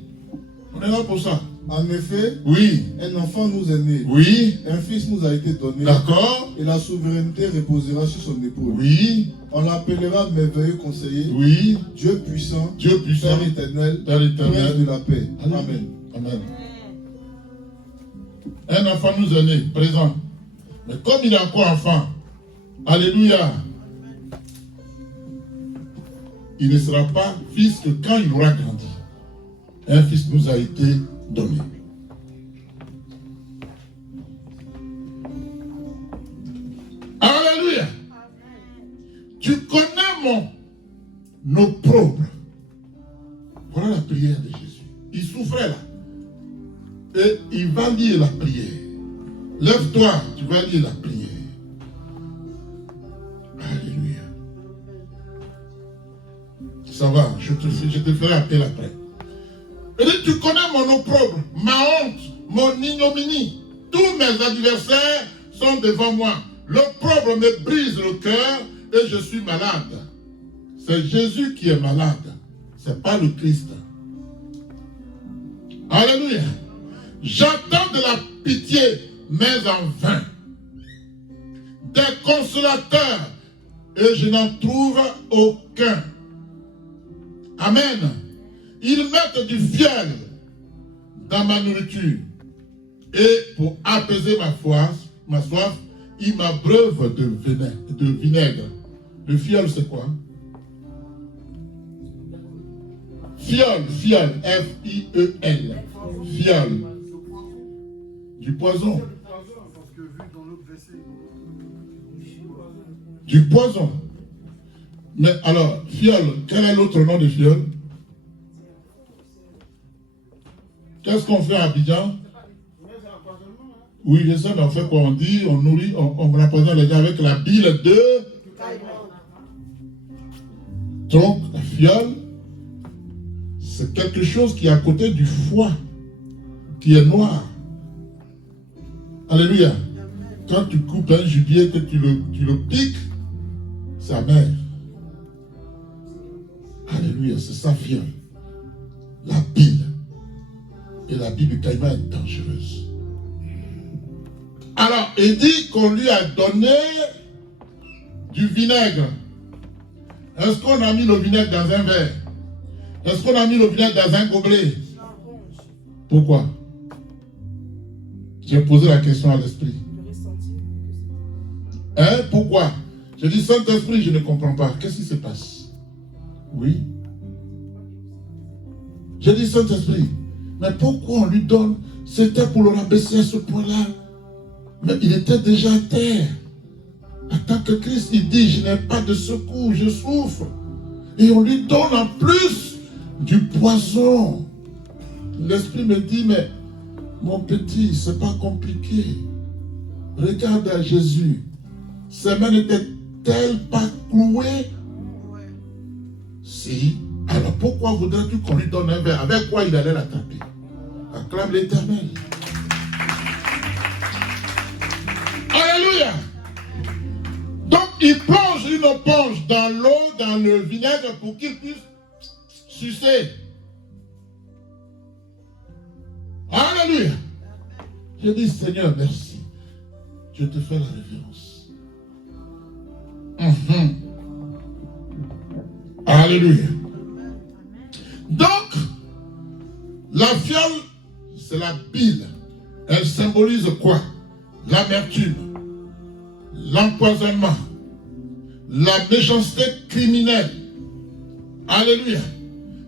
On est là pour ça. En effet, oui, un enfant nous est né. Oui. Un fils nous a été donné. D'accord. Et la souveraineté reposera sur son épaule. Oui. On l'appellera merveilleux conseiller. Oui. Dieu puissant. Père éternel. Prince de la paix. Amen. Amen. Un enfant nous est né, présent. Mais comme il est encore enfant, alléluia, il ne sera pas fils que quand il aura grandi. Un fils nous a été donné. Alléluia. Tu connais mon opprobre. Voilà la prière de Jésus. Il souffrait là. Et il va lire la prière. Lève-toi, tu vas lire la prière. Alléluia. Ça va, je te ferai appel après. Et dit, tu connais mon opprobre, ma honte, mon ignominie. Tous mes adversaires sont devant moi. L'opprobre me brise le cœur et je suis malade. C'est Jésus qui est malade. Ce n'est pas le Christ. Alléluia. J'attends de la pitié, mais en vain. Des consolateurs, et je n'en trouve aucun. Amen. Ils mettent du fiel dans ma nourriture. Et pour apaiser ma soif, ils m'abreuvent de vinaigre. Le fiel, c'est quoi? Fiel, F-I-E-L. Fiel. Du poison. Du poison. Mais alors, fiel, quel est l'autre nom de fiel? Qu'est-ce qu'on fait à Abidjan? Oui, je sais, mais on fait quoi? On dit, on nourrit, on empoisonne les gens avec la bile de... Donc, la fiole, c'est quelque chose qui est à côté du foie, qui est noir. Alléluia. Quand tu coupes un gibier, que tu le piques, c'est amer. Alléluia, c'est ça fiole. La bile. Et la Bible caïman est dangereuse. Alors, il dit qu'on lui a donné du vinaigre. Est-ce qu'on a mis le vinaigre dans un verre? Est-ce qu'on a mis le vinaigre dans un gobelet? Pourquoi? J'ai posé la question à l'esprit. Hein? Pourquoi? Je dis, Saint-Esprit, je ne comprends pas. Qu'est-ce qui se passe? Oui. Je dis, Saint-Esprit, mais pourquoi on lui donne? C'était pour le rabaisser à ce point-là. Mais il était déjà à terre. En tant que Christ, il dit, je n'ai pas de secours, je souffre. Et on lui donne en plus du poison. L'esprit me dit, mais mon petit, c'est pas compliqué. Regarde à Jésus. Ses mains n'étaient-elles pas clouées? Si. Alors pourquoi voudrais-tu qu'on lui donne un verre? Avec quoi il allait l'attraper? Acclame l'Éternel. Alléluia. Donc il plonge une ponge dans l'eau, dans le vinaigre pour qu'il puisse sucer. Alléluia. Je dis, Seigneur, merci. Je te fais la révérence. Alléluia. Donc, la fiole, c'est la bile. Elle symbolise quoi? L'amertume, l'empoisonnement, la méchanceté criminelle. Alléluia.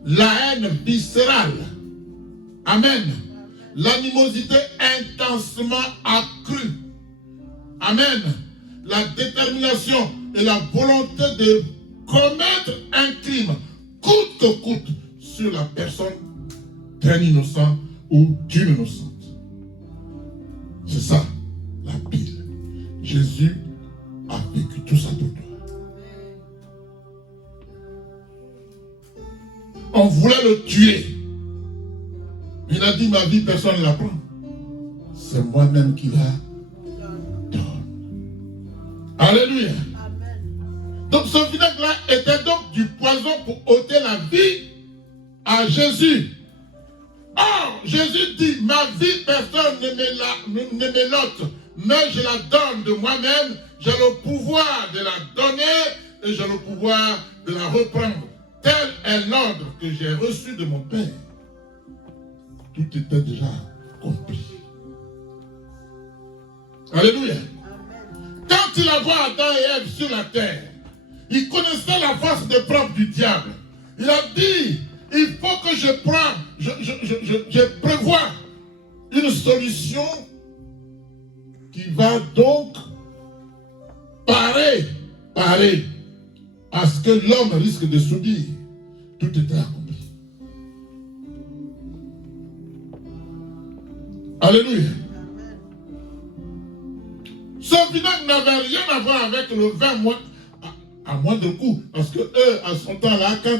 La haine viscérale. Amen. L'animosité intensement accrue. Amen. La détermination et la volonté de commettre un crime, coûte que coûte, sur la personne d'un innocent ou d'une innocente. C'est ça, la Bible. Jésus a vécu tout ça pour toi. On voulait le tuer. Il a dit, ma vie, personne ne la prend. C'est moi-même qui la donne. Alléluia. Donc ce vinaigre-là était donc du poison pour ôter la vie à Jésus. Or, Jésus dit, ma vie, personne ne me l'ôte, mais je la donne de moi-même. J'ai le pouvoir de la donner et j'ai le pouvoir de la reprendre. Tel est l'ordre que j'ai reçu de mon Père. Tout était déjà compris. Alléluia. Quand il a vu Adam et Ève sur la terre, il connaissait la force de frappe du diable. Il a dit, il faut que je prévoie une solution qui va donc parer à ce que l'homme risque de subir. Tout était accompli. Alléluia. Ce vinaigre n'avait rien à voir avec le vin à moindre coût. Parce que eux, à son temps-là, quand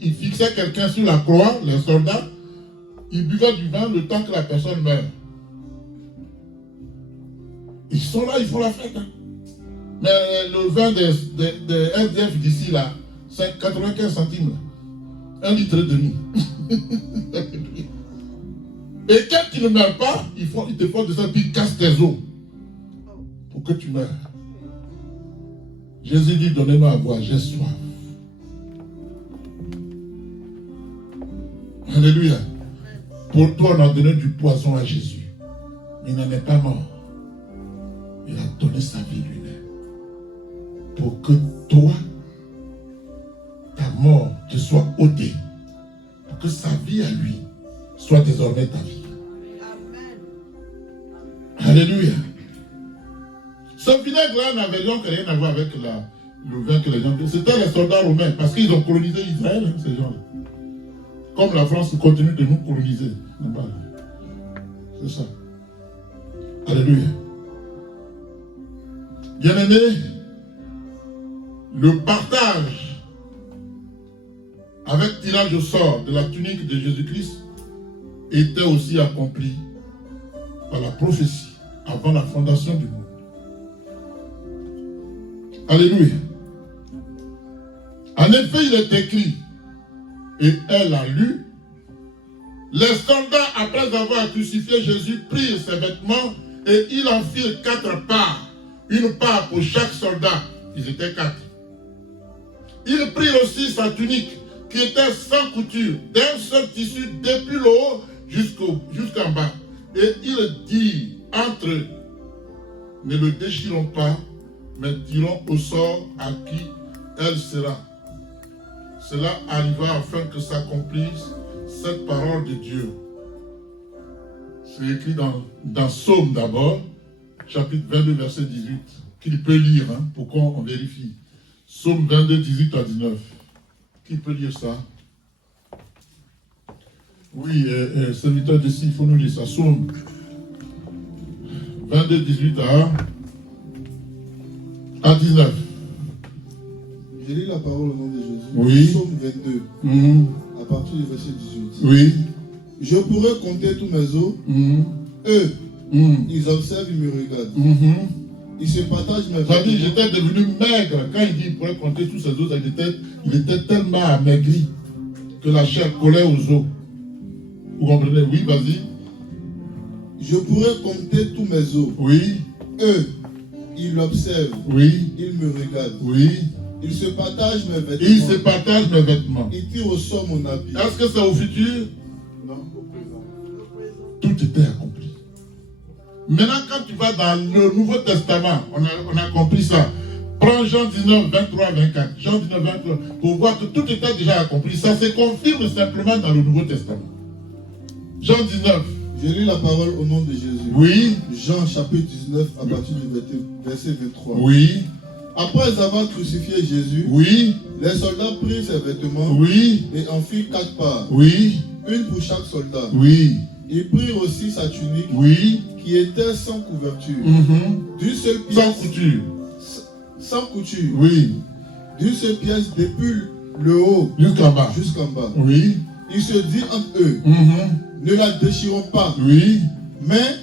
ils fixaient quelqu'un sur la croix, les soldats, ils buvaient du vin le temps que la personne meurt. Ils sont là, ils font la fête. Hein. Mais le vin des SDF d'ici, là, c'est 95 centimes. Là. 1,5 litre. Et quand tu ne meurs pas, ils te font de ça, puis ils cassent tes os. Pour que tu meurs. Jésus dit, donnez-moi à boire, j'ai soif. Alléluia. Pour toi, on a donné du poison à Jésus. Mais il n'en est pas mort. Il a donné sa vie lui-même. Pour que toi, ta mort te soit ôtée. Pour que sa vie à lui soit désormais ta vie. Amen. Alléluia. Ce vinaigre-là n'avait donc rien à voir avec le vin que les gens... C'était les soldats romains, parce qu'ils ont colonisé Israël, hein, ces gens-là. Comme la France continue de nous coloniser. C'est ça. Alléluia. Bien-aimés, le partage avec tirage au sort de la tunique de Jésus-Christ était aussi accompli par la prophétie avant la fondation du monde. Alléluia. En effet, il est écrit, et elle a lu, les soldats, après avoir crucifié Jésus, prirent ses vêtements et ils en firent 4 parts. Une part pour chaque soldat. Ils étaient 4. Ils prirent aussi sa tunique, qui était sans couture, d'un seul tissu depuis le haut jusqu'en bas. Et il dit entre eux, ne le déchirons pas, mais tirons au sort à qui elle sera. Cela arriva afin que s'accomplisse cette parole de Dieu. C'est écrit dans Psaume d'abord, chapitre 22, verset 18, qu'il peut lire, pour qu'on vérifie. Psaume 22, 18 à 19. Qui peut lire ça? Oui, serviteur d'ici, il faut nous lire ça. Psaume 22, 18 à 19. Je lis la parole au nom de Jésus. Oui. Psaume 22, à partir du verset 18. Oui. Je pourrais compter tous mes os. Eux, ils observent, ils me regardent. Ils se partagent mes vêtements. J'étais devenu maigre. Quand il dit qu'il pourrait compter tous ses os, il était tellement amaigri que la chair collait aux os. Vous comprenez? Oui, vas-y. Je pourrais compter tous mes os. Oui. Eux, ils l'observent. Oui. Ils me regardent. Oui. Ils se partagent mes vêtements. Ils se partagent mes vêtements. Ils tirent au sort mon habit. Est-ce que c'est au futur? Non, au présent. Tout était accompli. Maintenant, quand tu vas dans le Nouveau Testament, on a compris ça. Prends Jean 19, 23, 24. Jean 19, 23, pour voir que tout était déjà accompli. Ça se confirme simplement dans le Nouveau Testament. Jean 19. Je lis la parole au nom de Jésus. Oui. Jean chapitre 19 à partir du verset 23. Oui. Après avoir crucifié Jésus, oui. Les soldats prirent ses vêtements, oui. Et en firent 4 parts, oui. Une pour chaque soldat. Oui. Ils prirent aussi sa tunique, oui. Qui était sans couverture, d'une seule pièce, sans couture. Sans couture, oui. D'une seule pièce depuis le haut jusqu'en bas. Oui. Ils se dirent entre eux, ne la déchirons pas, oui. Mais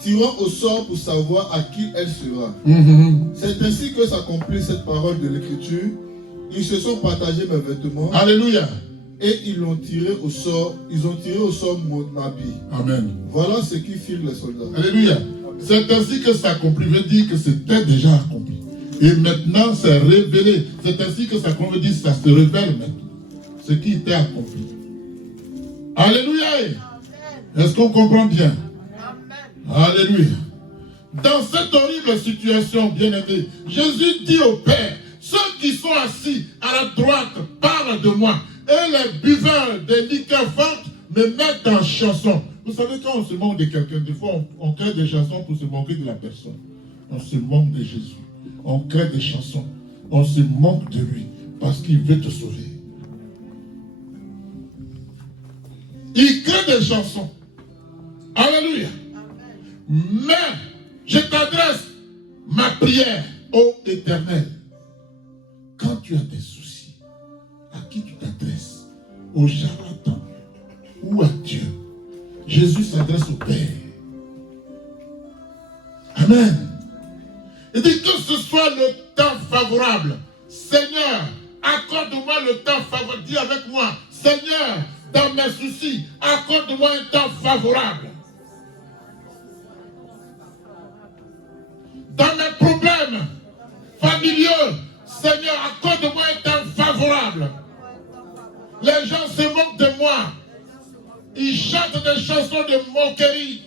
tirons au sort pour savoir à qui elle sera. C'est ainsi que s'accomplit cette parole de l'Écriture. Ils se sont partagés mes vêtements. Alléluia. Et ils l'ont tiré au sort. Ils ont tiré au sort mon habit. Amen. Voilà ce qui firent les soldats. Alléluia. C'est ainsi que s'accomplit. Veut dire que c'était déjà accompli. Et maintenant c'est révélé. C'est ainsi que ça veut dire que ça se révèle maintenant. Ce qui était accompli. Alléluia. Est-ce qu'on comprend bien? Alléluia. Dans cette horrible situation, bien-aimé, Jésus dit au Père, ceux qui sont assis à la droite parlent de moi, et les buveurs des liqueurs fortes me mettent en chanson. Vous savez, quand on se moque de quelqu'un, des fois on crée des chansons pour se moquer de la personne. On se moque de Jésus. On crée des chansons. On se moque de lui parce qu'il veut te sauver. Il crée des chansons. Alléluia. Mais je t'adresse ma prière, ô Éternel. Quand tu as des soucis, à qui tu t'adresses? Au charlatan ou à Dieu? Jésus s'adresse au Père. Amen. Il dit que ce soit le temps favorable. Seigneur, accorde-moi le temps favorable. Dis avec moi, Seigneur, dans mes soucis, accorde-moi un temps favorable. Dans mes problèmes familiaux, Seigneur, accorde-moi un temps favorable. Les gens se moquent de moi. Ils chantent des chansons de moquerie.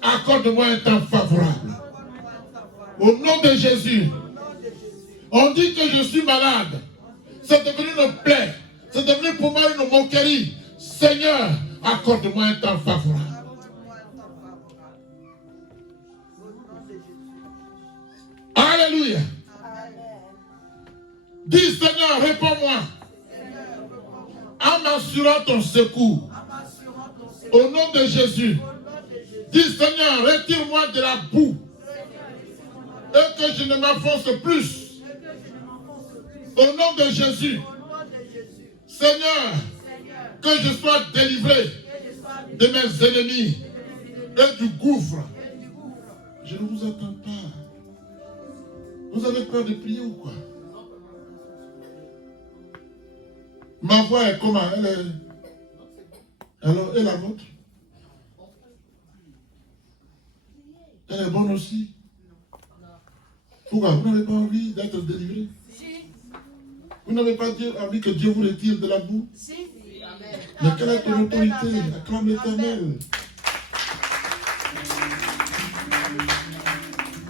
Accorde-moi un temps favorable. Au nom de Jésus. On dit que je suis malade. C'est devenu une plaie. C'est devenu pour moi une moquerie. Seigneur, accorde-moi un temps favorable. Alléluia. Dis Seigneur, réponds-moi. En m'assurant ton secours. Au nom de Jésus. Dis Seigneur, retire-moi de la boue. Et que je ne m'enfonce plus. Au nom de Jésus. Seigneur, que je sois délivré de mes ennemis et du gouffre. Je ne vous attends pas. Vous avez peur de prier ou quoi? Ma voix est comment? Elle est... Alors, et la vôtre? Elle est bonne aussi? Pourquoi? Vous n'avez pas envie d'être délivré? Vous n'avez pas envie que Dieu vous retire de la boue? Mais quelle est ton autorité? Acclame l'Éternel.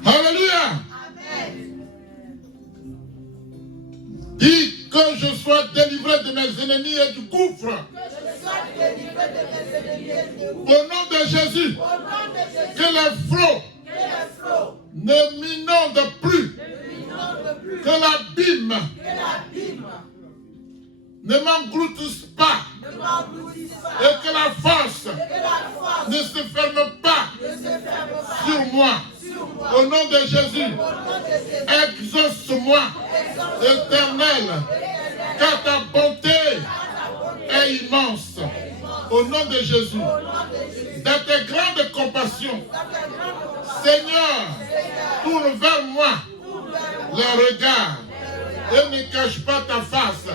Alléluia. Dis que je sois délivré de mes ennemis et du gouffre. Au nom de Jésus, que les flots ne m'inondent plus, que l'abîme ne m'engloutisse pas, et que la force ne se ferme pas sur moi. Au nom de Jésus, exauce-moi, Éternel, car ta bonté est immense. Au nom de Jésus, dans tes grandes compassions, Seigneur, tourne vers moi le regard et ne cache pas ta face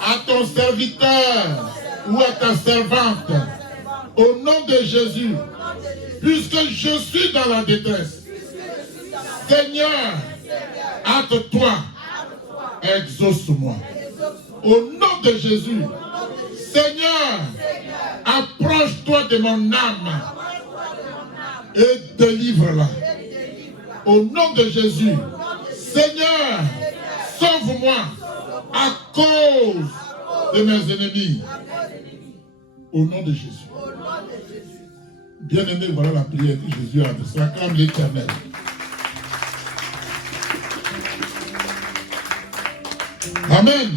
à ton serviteur ou à ta servante. Au nom de Jésus, puisque je suis dans la détresse, Seigneur, hâte-toi, exauce-moi. Au nom de Jésus, Seigneur, approche-toi de mon âme et délivre-la. Au nom de Jésus, Seigneur, sauve-moi à cause de mes ennemis. Au nom de Jésus. Bien-aimé, voilà la prière que Jésus a adressée. Acclame l'Éternel. Amen.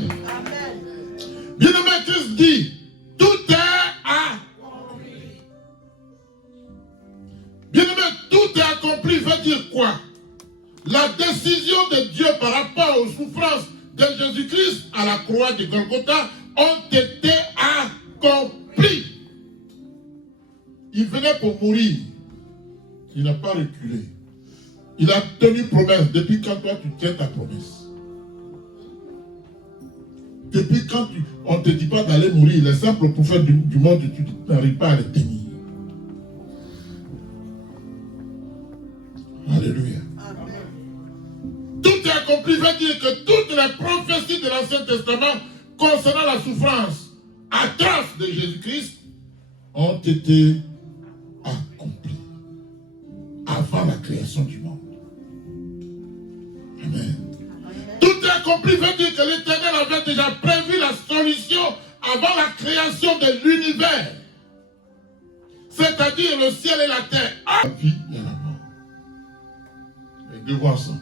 Bien-aimé, Christ dit, tout est accompli. Bien-aimé, tout est accompli veut dire quoi? La décision de Dieu par rapport aux souffrances de Jésus-Christ à la croix de Golgotha ont été accomplies. Il venait pour mourir. Il n'a pas reculé. Il a tenu promesse. Depuis quand toi tu tiens ta promesse? Depuis quand on ne te dit pas d'aller mourir, les simples prophètes du monde, tu n'arrives pas à les tenir. Alléluia. Tout est accompli veut dire que toutes les prophéties de l'Ancien Testament concernant la souffrance atroce de Jésus-Christ ont été accomplies avant la création du monde. Amen. Tout est accompli veut dire que l'Éternel avait déjà prévu la solution avant la création de l'univers. C'est-à-dire le ciel et la terre. La vie et la mort. Les deux voient ensemble.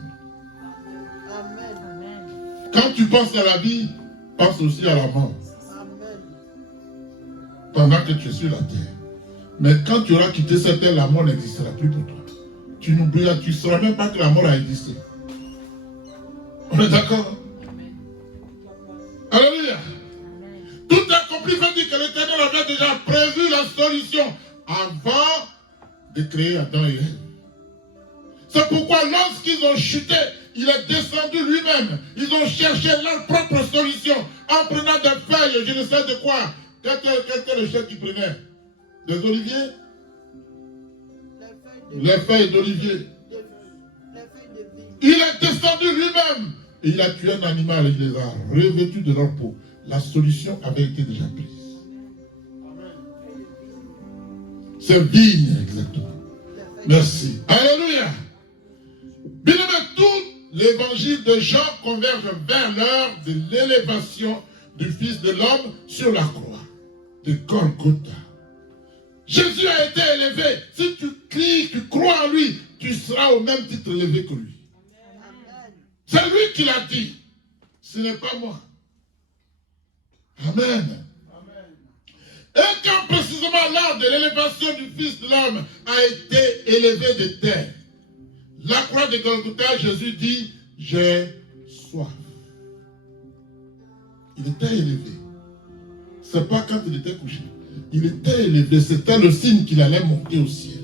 Quand tu penses à la vie, pense aussi à la mort. Pendant que tu es sur la terre. Mais quand tu auras quitté cette terre, la mort n'existera plus pour toi. Tu n'oublieras, tu ne sauras même pas que la mort a existé. On est d'accord? Alléluia. Tout accompli veut dire que l'Éternel avait déjà prévu la solution avant de créer Adam et Ève. C'est pourquoi lorsqu'ils ont chuté, il est descendu lui-même. Ils ont cherché leur propre solution en prenant des feuilles, je ne sais de quoi. Quel était le chef qui prenait? Des oliviers? Les feuilles d'olivier. Il est descendu lui-même. Et il a tué un animal et il les a revêtus de leur peau. La solution avait été déjà prise. C'est vigne, exactement. Merci. Alléluia. Bien aimé, tout l'évangile de Jean converge vers l'heure de l'élévation du Fils de l'homme sur la croix de Golgotha. Jésus a été élevé. Si tu cries, tu crois en lui, tu seras au même titre élevé que lui. C'est lui qui l'a dit. Ce n'est pas moi. Amen. Et quand précisément l'heure de l'élévation du Fils de l'homme a été élevé de terre, la croix de Golgotha, Jésus dit, j'ai soif. Il était élevé. Ce n'est pas quand il était couché. Il était élevé. C'était le signe qu'il allait monter au ciel.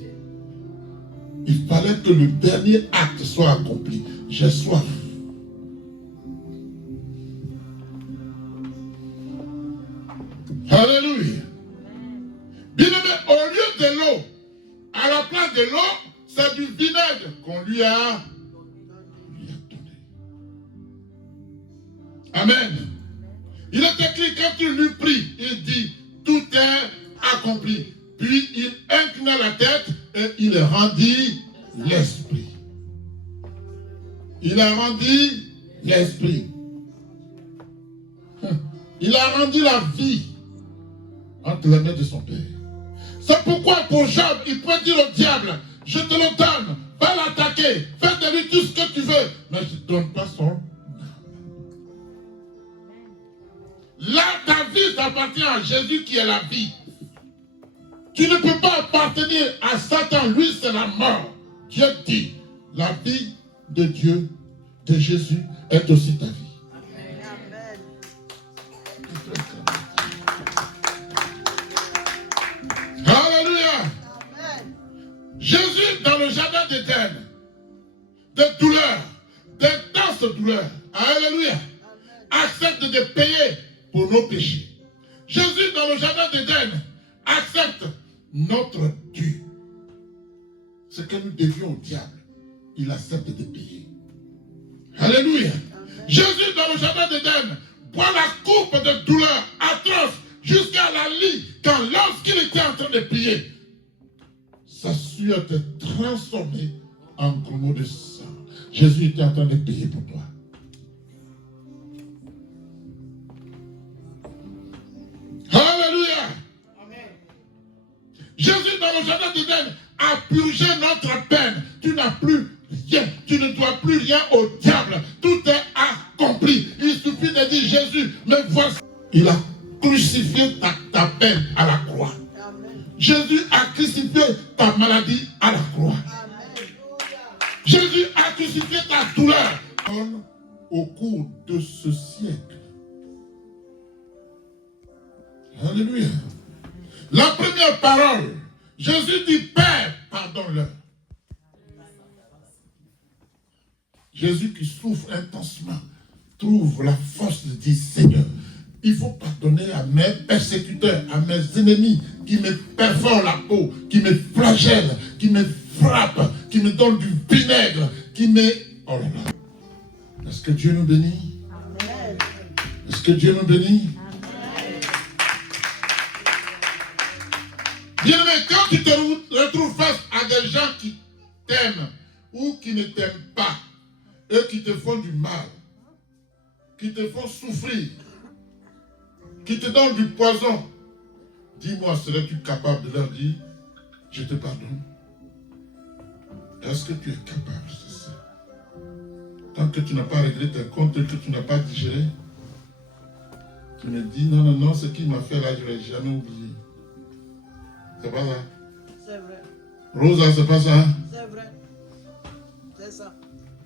Il fallait que le dernier acte soit accompli. J'ai soif. Alléluia. Bien aimé, au lieu de l'eau, à la place de l'eau, c'est du vinaigre qu'on lui a donné. Amen. Il est écrit, quand il lui prie, il dit, tout est accompli. Puis il inclina la tête et il rendit l'esprit. Il a rendu l'esprit. Il a rendu la vie entre les mains de son Père. C'est pourquoi pour Job, il peut dire au diable, je te le donne, va l'attaquer, fais de lui tout ce que tu veux, mais je ne te donne pas son âme. Là, ta vie t'appartient à Jésus qui est la vie. Tu ne peux pas appartenir à Satan, lui c'est la mort. Dieu dit, la vie de Dieu, de Jésus, est aussi ta vie. Amen. Alléluia. Amen. Jésus dans le jardin d'Éden, des douleurs, d'intenses douleurs, alléluia, accepte de payer pour nos péchés. Jésus dans le jardin d'Éden accepte notre dû. Ce que nous devions au diable, il accepte de payer. Alléluia. Jésus dans le jardin d'Éden boit la coupe de douleur atroce jusqu'à la lie quand lorsqu'il était en train de prier, sa sueur était transformée en grumeaux de sang. Jésus était en train de payer pour toi. Alléluia. Jésus dans le jardin d'Éden a purgé notre peine. Tu n'as plus rien. Tu ne dois plus rien au diable. Tout est accompli. Il suffit de dire Jésus, me voici. Il a crucifié ta peine à la croix. Amen. Jésus a crucifié ta maladie à la croix. Amen. Jésus a crucifié ta douleur. Au cours de ce siècle. Alléluia. La première parole, Jésus dit, Père, pardonne-leur. Jésus qui souffre intensement, trouve la force de dire, Seigneur, il faut pardonner à mes persécuteurs, à mes ennemis qui me perforent la peau, qui me flagellent, qui me frappent, qui me donnent du vinaigre, qui me... Oh là là. Est-ce que Dieu nous bénit? Amen. Est-ce que Dieu nous bénit? Bien, mais quand tu te retrouves face à des gens qui t'aiment ou qui ne t'aiment pas, et qui te font du mal, qui te font souffrir, qui te donnent du poison, dis-moi, serais-tu capable de leur dire, je te pardonne? Est-ce que tu es capable de ça? Tant que tu n'as pas réglé tes comptes et que tu n'as pas digéré, tu me dis, non, non, non, ce qu'il m'a fait là, je ne l'ai jamais oublié. C'est pas ça. C'est vrai. Rosa, c'est pas ça. C'est vrai. C'est ça.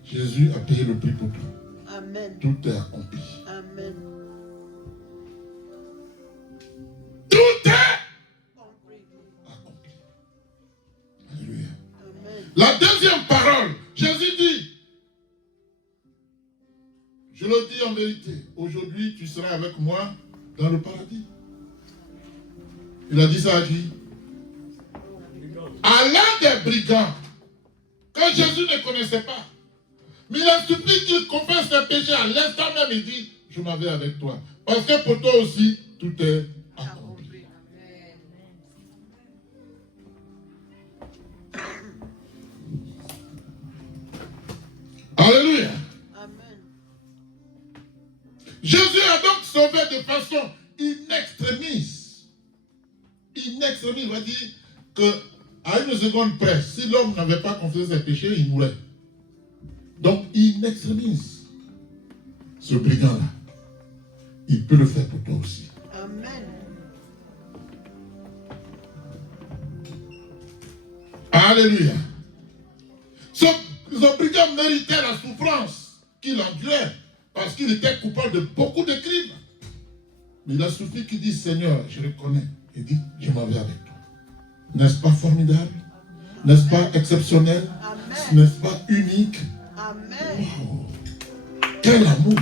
Jésus a payé le prix pour toi. Amen. Tout est accompli. Amen. Tout est Compris. accompli. Alléluia. Amen. La deuxième parole, Jésus dit, je le dis en vérité, aujourd'hui tu seras avec moi dans le paradis. Il a dit ça à qui? À l'un des brigands, que Jésus ne connaissait pas. Mais il a suffi qu'il confesse ses péchés. À l'instant même, il dit, je m'en vais avec toi. Parce que pour toi aussi, tout est accompli. Alléluia. Amen. Jésus a donc sauvé de façon in extremis. In extremis, on va dire qu'à une seconde près, si l'homme n'avait pas confessé ses péchés, il mourrait. Donc, in extremis, ce brigand-là, il peut le faire pour toi aussi. Amen. Alléluia. Ce brigand méritait la souffrance qu'il endurait parce qu'il était coupable de beaucoup de crimes. Mais il a suffi qu'il dise, Seigneur, je reconnais. Il dit, je m'en vais avec toi. N'est-ce pas formidable? N'est-ce pas exceptionnel? Amen. N'est-ce pas unique? Amen. Wow. Quel amour!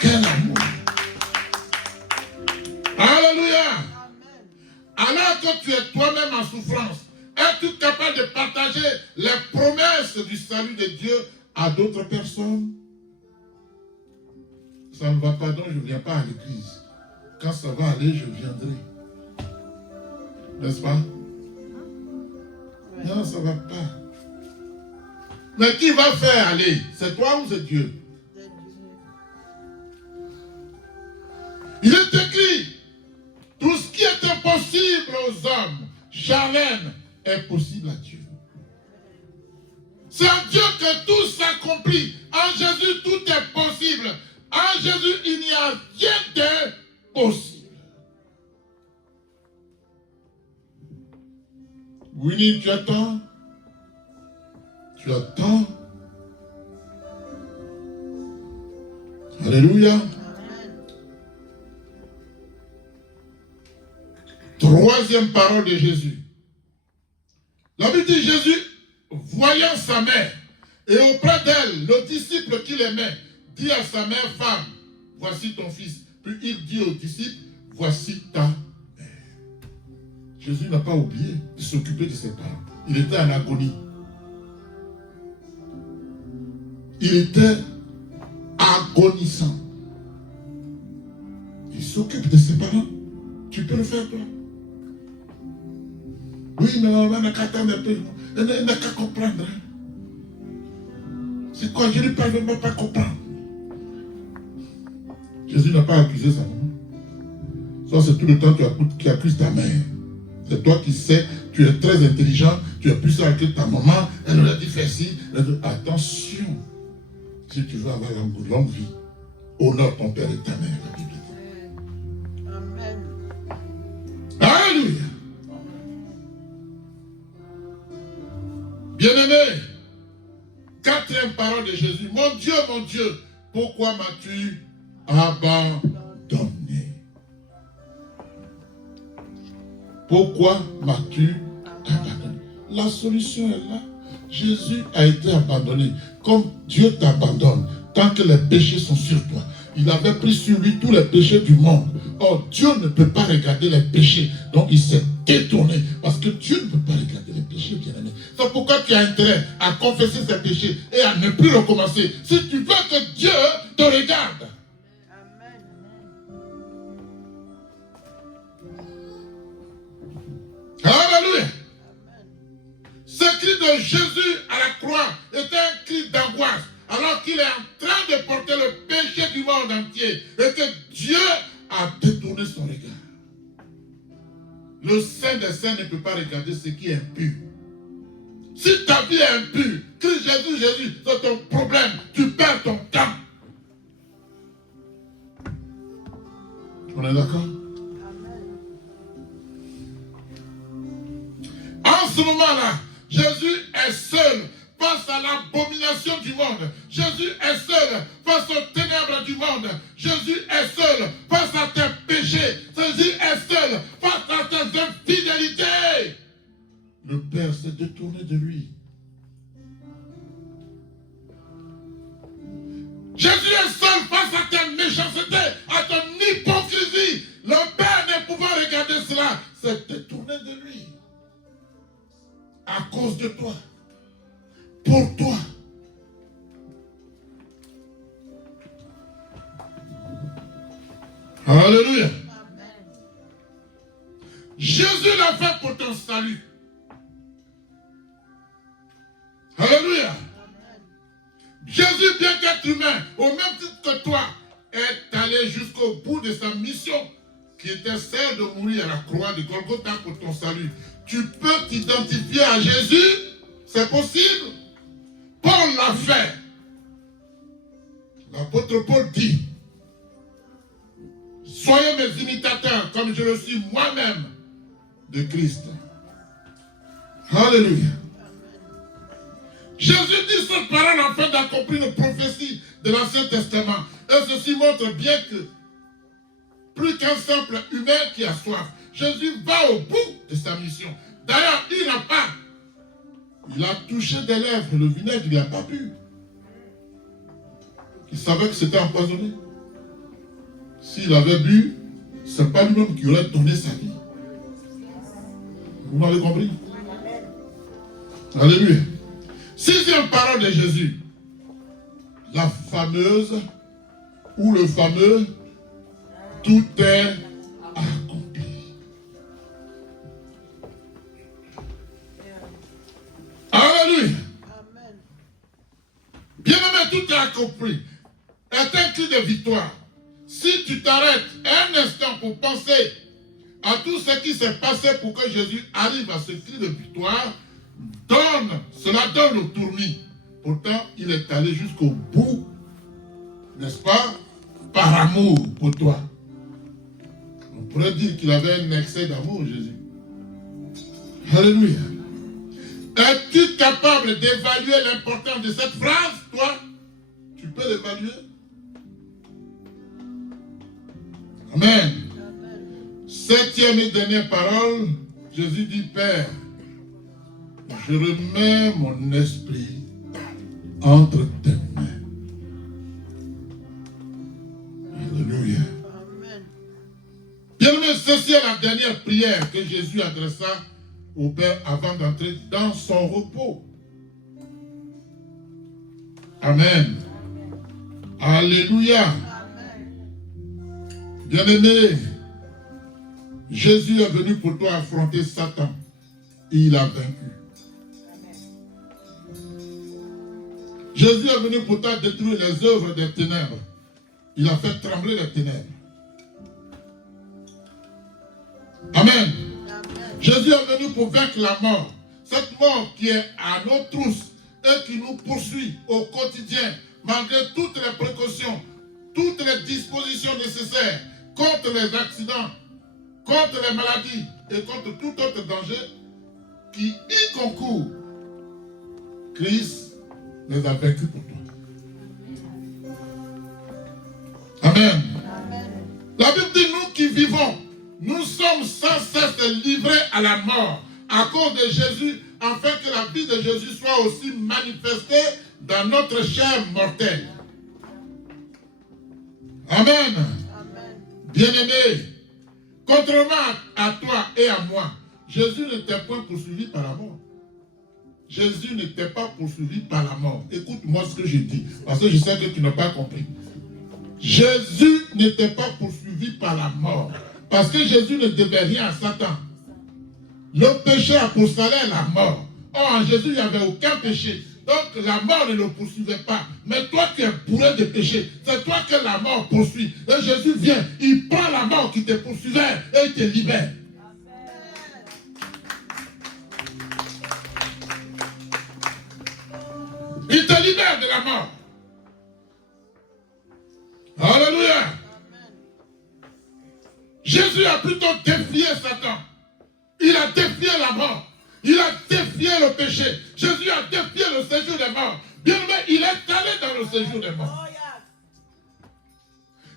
Quel amour! Alléluia! Amen. Alors que tu es toi-même en souffrance, es-tu capable de partager les promesses du salut de Dieu à d'autres personnes? ça ne va pas, donc je ne viens pas à l'église. Quand ça va aller, je viendrai. N'est-ce pas? Non, ça ne va pas. Mais qui va faire aller? C'est toi ou c'est Dieu? Il est écrit, tout ce qui est impossible aux hommes, Charlène, est possible à Dieu. C'est à Dieu que tout s'accomplit. En Jésus, tout est possible. En Jésus, il n'y a rien de possible. Winnie, tu attends? Tu attends? Alléluia. Troisième parole de Jésus. La Bible dit Jésus, voyant sa mère, et auprès d'elle, le disciple qu'il aimait, dit à sa mère, femme, voici ton fils. Puis il dit au disciple, voici ta mère. Jésus n'a pas oublié de s'occuper de ses parents. Il était en agonie. Il était agonisant. Il s'occupe de ses parents. Tu peux le faire toi. Oui, mais on n'a qu'à attendre un peu. On n'a qu'à comprendre. C'est quoi? Je ne peux même pas comprendre. Jésus n'a pas accusé sa maman. Ça, c'est tout le temps que tu accuses ta mère. C'est toi qui sais, tu es très intelligent, tu es plus sage que ta maman, elle aurait dit faire ci. Attention, si tu veux avoir une longue vie, honore ton père et ta mère, la Bible dit. Amen. Alléluia. Bien-aimé, quatrième parole de Jésus. Mon Dieu, pourquoi m'as-tu abandonné? Pourquoi m'as-tu abandonné? La solution est là. Jésus a été abandonné. Comme Dieu t'abandonne, tant que les péchés sont sur toi. Il avait pris sur lui tous les péchés du monde. Or, Dieu ne peut pas regarder les péchés. Donc, il s'est détourné. Parce que Dieu ne peut pas regarder les péchés, bien-aimé. C'est pourquoi tu as intérêt à confesser ces péchés et à ne plus recommencer. Si tu veux que Dieu te regarde. Amen. Alléluia. Amen. Ce cri de Jésus à la croix était un cri d'angoisse. Alors qu'il est en train de porter le péché du monde entier. Et que Dieu a détourné son regard. Le Saint des Saints ne peut pas regarder ce qui est impur. Si ta vie est impure, crie Jésus, Jésus, c'est ton problème. Tu perds ton temps. On est d'accord? En ce moment-là, Jésus est seul face à l'abomination du monde. Jésus est seul face aux ténèbres du monde. Jésus est seul face à tes péchés. Jésus est seul face à tes infidélités. Le Père s'est détourné de lui. Jésus est seul face à ta méchanceté, à ton hypocrisie. Le Père ne pouvant regarder cela, s'est détourné de lui. À cause de toi. Pour toi. Alléluia. Jésus l'a fait pour ton salut. Alléluia. Jésus, bien qu'être humain, au même titre que toi, est allé jusqu'au bout de sa mission, qui était celle de mourir à la croix de Golgotha pour ton salut. Tu peux t'identifier à Jésus? C'est possible? Paul l'a fait. L'apôtre Paul dit, soyez mes imitateurs comme je le suis moi-même de Christ. Alléluia. Jésus dit cette parole afin d'accomplir une prophétie de l'Ancien Testament. Et ceci montre bien que plus qu'un simple humain qui a soif, Jésus va au bout de sa mission. D'ailleurs, il n'a pas. Il a touché des lèvres, le vinaigre, il n'a pas bu. Il savait que c'était empoisonné. S'il avait bu, ce n'est pas lui-même qui aurait donné sa vie. Vous m'avez compris? ou le fameux tout est accompli. Alléluia. Bien-aimé, tout est accompli. Est un cri de victoire. Si tu t'arrêtes un instant pour penser à tout ce qui s'est passé pour que Jésus arrive à ce cri de victoire, cela donne le tournis. Pourtant, il est allé jusqu'au bout, n'est-ce pas, par amour pour toi. On pourrait dire qu'il avait un excès d'amour, Jésus. Alléluia. Es-tu capable d'évaluer l'importance de cette phrase, toi? Tu peux l'évaluer? Amen. Septième et dernière parole, Jésus dit, Père, je remets mon esprit entre tes mains. Alléluia. Bien-aimé, ceci est la dernière prière que Jésus adressa au Père avant d'entrer dans son repos. Amen. Alléluia. Bien-aimé, Jésus est venu pour toi affronter Satan et il a vaincu. Jésus est venu pour toi détruire les œuvres des ténèbres. Il a fait trembler les ténèbres. Amen. Jésus est venu pour vaincre la mort. Cette mort qui est à nos trousses et qui nous poursuit au quotidien, malgré toutes les précautions, toutes les dispositions nécessaires contre les accidents, contre les maladies et contre tout autre danger qui y concourt. Christ les a vaincus pour toi. Amen. La Bible dit, nous qui vivons, nous sommes sans cesse livrés à la mort à cause de Jésus, afin que la vie de Jésus soit aussi manifestée dans notre chair mortelle. Amen. Bien-aimé, contrairement à toi et à moi, Jésus n'était point poursuivi par la mort. Jésus n'était pas poursuivi par la mort. Écoute-moi ce que je dis, parce que je sais que tu n'as pas compris. Jésus n'était pas poursuivi par la mort, parce que Jésus ne devait rien à Satan. Le péché a pour salaire la mort. Or, en Jésus, il n'y avait aucun péché. Donc, la mort ne le poursuivait pas. Mais toi, tu es bourré de péché. C'est toi que la mort poursuit. Et Jésus vient, il prend la mort qui te poursuivait et il te libère. Il te libère de la mort. Alléluia. Jésus a plutôt défié Satan. Il a défié la mort. Il a défié le péché. Jésus a défié le séjour des morts. Bien aimé, il est allé dans le séjour des morts.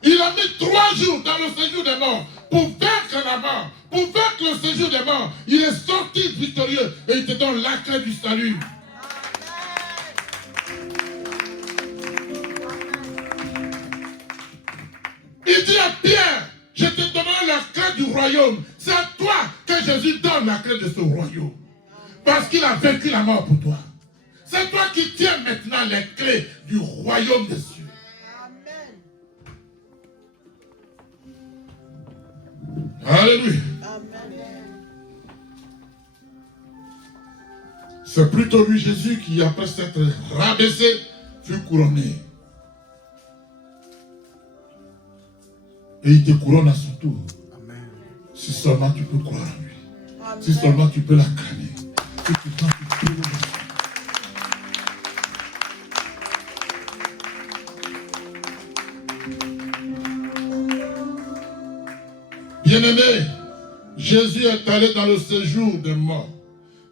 Il a mis 3 jours dans le séjour des morts pour vaincre la mort, pour vaincre le séjour des morts. Il est sorti victorieux et il te donne la clé du salut. Il dit à Pierre, je te donnerai la clé du royaume. C'est à toi que Jésus donne la clé de ce royaume. Parce qu'il a vaincu la mort pour toi. C'est toi qui tiens maintenant les clés du royaume des cieux. Amen. Alléluia. C'est plutôt lui, Jésus, qui, après s'être rabaissé, fut couronné. Et il te couronne à son tour. Amen. Si seulement tu peux croire en lui. Amen. Si seulement tu peux l'acclamer. Si tu prends tu peux le Bien-aimé, Jésus est allé dans le séjour des morts.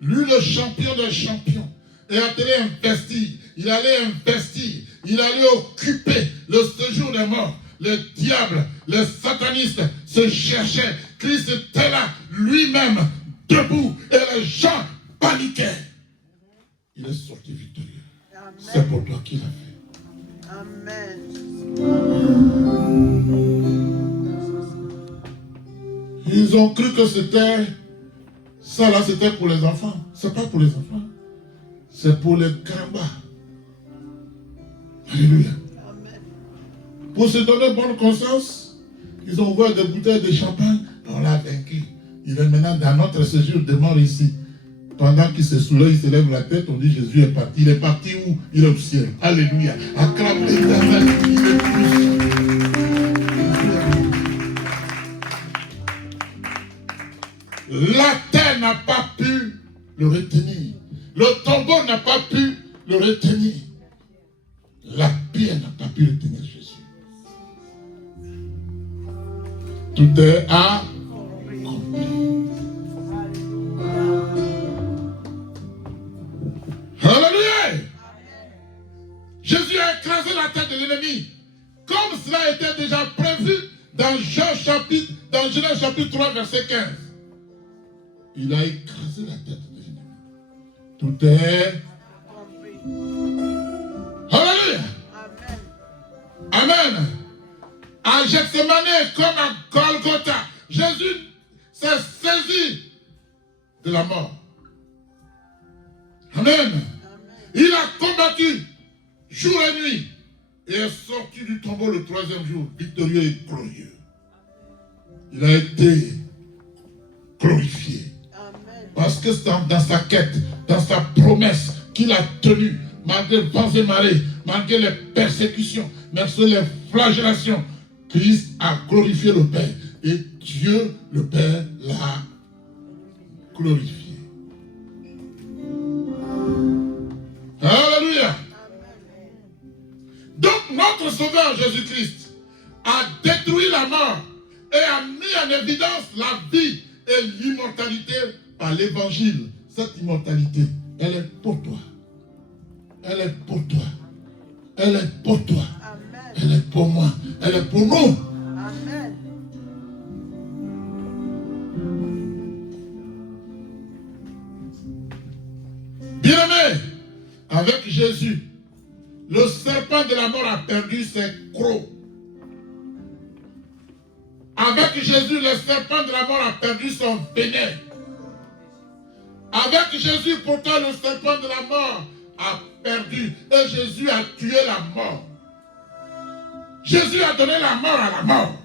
Lui, le champion des champions, est allé investir. Il allait investir. Il allait occuper le séjour des morts. Les diables, les satanistes se cherchaient. Christ était là, lui-même, debout. Et les gens paniquaient. Il est sorti victorieux. C'est pour toi qu'il a fait. Amen. Ils ont cru que c'était... Ça là, c'était pour les enfants. C'est pas pour les enfants. C'est pour les grands-bas. Alléluia. pour se donner bonne conscience, ils ont ouvert des bouteilles de champagne, on l'a vaincu. Il est maintenant dans notre séjour de mort ici. Pendant qu'il se soulève, il se lève la tête, on dit Jésus est parti. Il est parti où? Il est au ciel. Alléluia. Acclame l'Éternel. Il est puissant. La terre n'a pas pu le retenir. Le tombeau n'a pas pu le retenir. La pierre n'a pas pu retenir Jésus. Tout est accompli. Alléluia. Jésus a écrasé la tête de l'ennemi. Comme cela était déjà prévu dans Genèse chapitre 3, verset 15. Il a écrasé la tête de l'ennemi. Tout est Alléluia. Amen. À Gethsemane comme à Golgotha, Jésus s'est saisi de la mort. Amen. Il a combattu jour et nuit et est sorti du tombeau le 3e jour, victorieux et glorieux. Il a été glorifié. Parce que c'est dans sa quête, dans sa promesse qu'il a tenue, malgré vents et marées, malgré les persécutions, malgré les flagellations, Christ a glorifié le Père. Et Dieu, le Père, l'a glorifié. Alléluia. Donc notre Sauveur Jésus-Christ a détruit la mort et a mis en évidence la vie et l'immortalité par l'évangile. Cette immortalité, elle est pour toi. Elle est pour toi. Elle est pour toi. Amen. Elle est pour moi. Elle est pour nous. Amen. Bien-aimé, avec Jésus, le serpent de la mort a perdu ses crocs. Avec Jésus, le serpent de la mort a perdu son venin. Avec Jésus, pourtant, le serpent de la mort a perdu. Et Jésus a tué la mort. Jésus a donné la mort à la mort.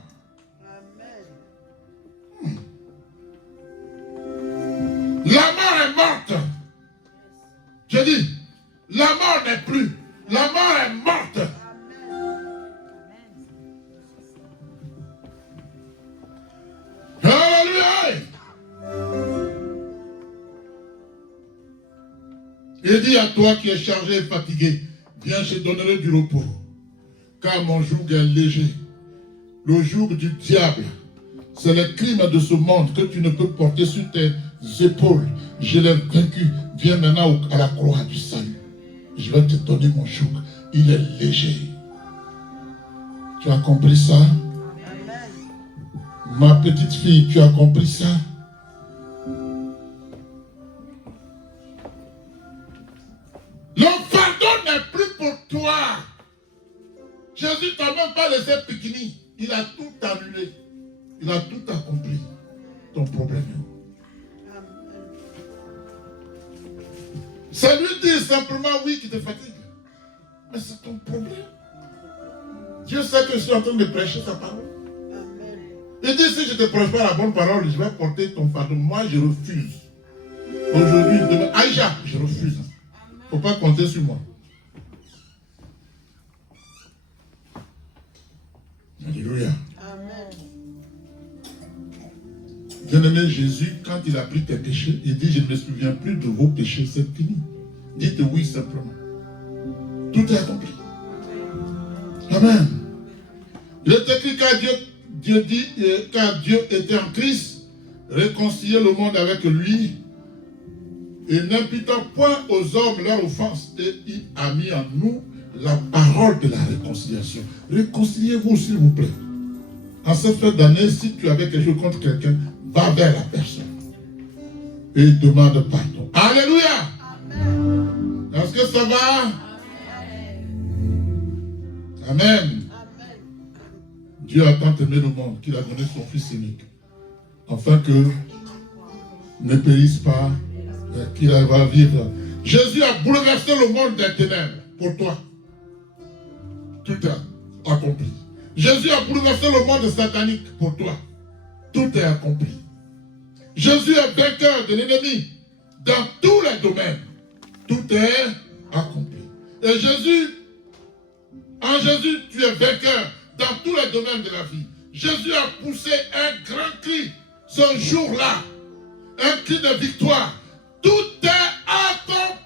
Amen. La mort est morte. Je dis, la mort n'est plus. La mort est morte. Alléluia. Il dit à toi qui es chargé et fatigué, viens, je donnerai du repos. Car mon joug est léger. Le joug du diable, c'est le crime de ce monde que tu ne peux porter sur tes épaules. Je l'ai vaincu. Viens maintenant à la croix du salut. Je vais te donner mon joug. Il est léger. Tu as compris ça? Amen. Ma petite fille, tu as compris ça? Le fardeau n'est plus pour toi. Jésus t'a même pas laissé pique-nique. Il a tout annulé. Il a tout accompli. Ton problème. C'est lui dire simplement oui qui te fatigue. Mais c'est ton problème. Dieu sait que je suis en train de prêcher sa parole. Il dit si je ne te prêche pas la bonne parole, je vais porter ton fardeau. Moi, je refuse. Aujourd'hui, demain, Aïcha, je refuse. Il ne faut pas compter sur moi. Alléluia. Amen. Bien-aimé Jésus, quand il a pris tes péchés, il dit, je ne me souviens plus de vos péchés, c'est fini. Dites oui simplement. Tout est accompli. Amen. Il est écrit car Dieu était en Christ, réconcilier le monde avec lui, et n'imputant point aux hommes leur offense, et il a mis en nous la parole de la réconciliation. Réconciliez-vous, s'il vous plaît. En cette fin d'année, si tu avais quelque chose contre quelqu'un, va vers la personne et demande pardon. Alléluia. Amen. Est-ce que ça va? Amen. Amen. Dieu a tant aimé le monde qu'il a donné son Fils unique, afin que ne périsse pas, qu'il va vivre. Jésus a bouleversé le monde des ténèbres pour toi. Tout est accompli. Jésus a bouleversé le monde satanique pour toi. Tout est accompli. Jésus est vainqueur de l'ennemi dans tous les domaines. Tout est accompli. Et Jésus, en Jésus, tu es vainqueur dans tous les domaines de la vie. Jésus a poussé un grand cri ce jour-là. Un cri de victoire. Tout est accompli.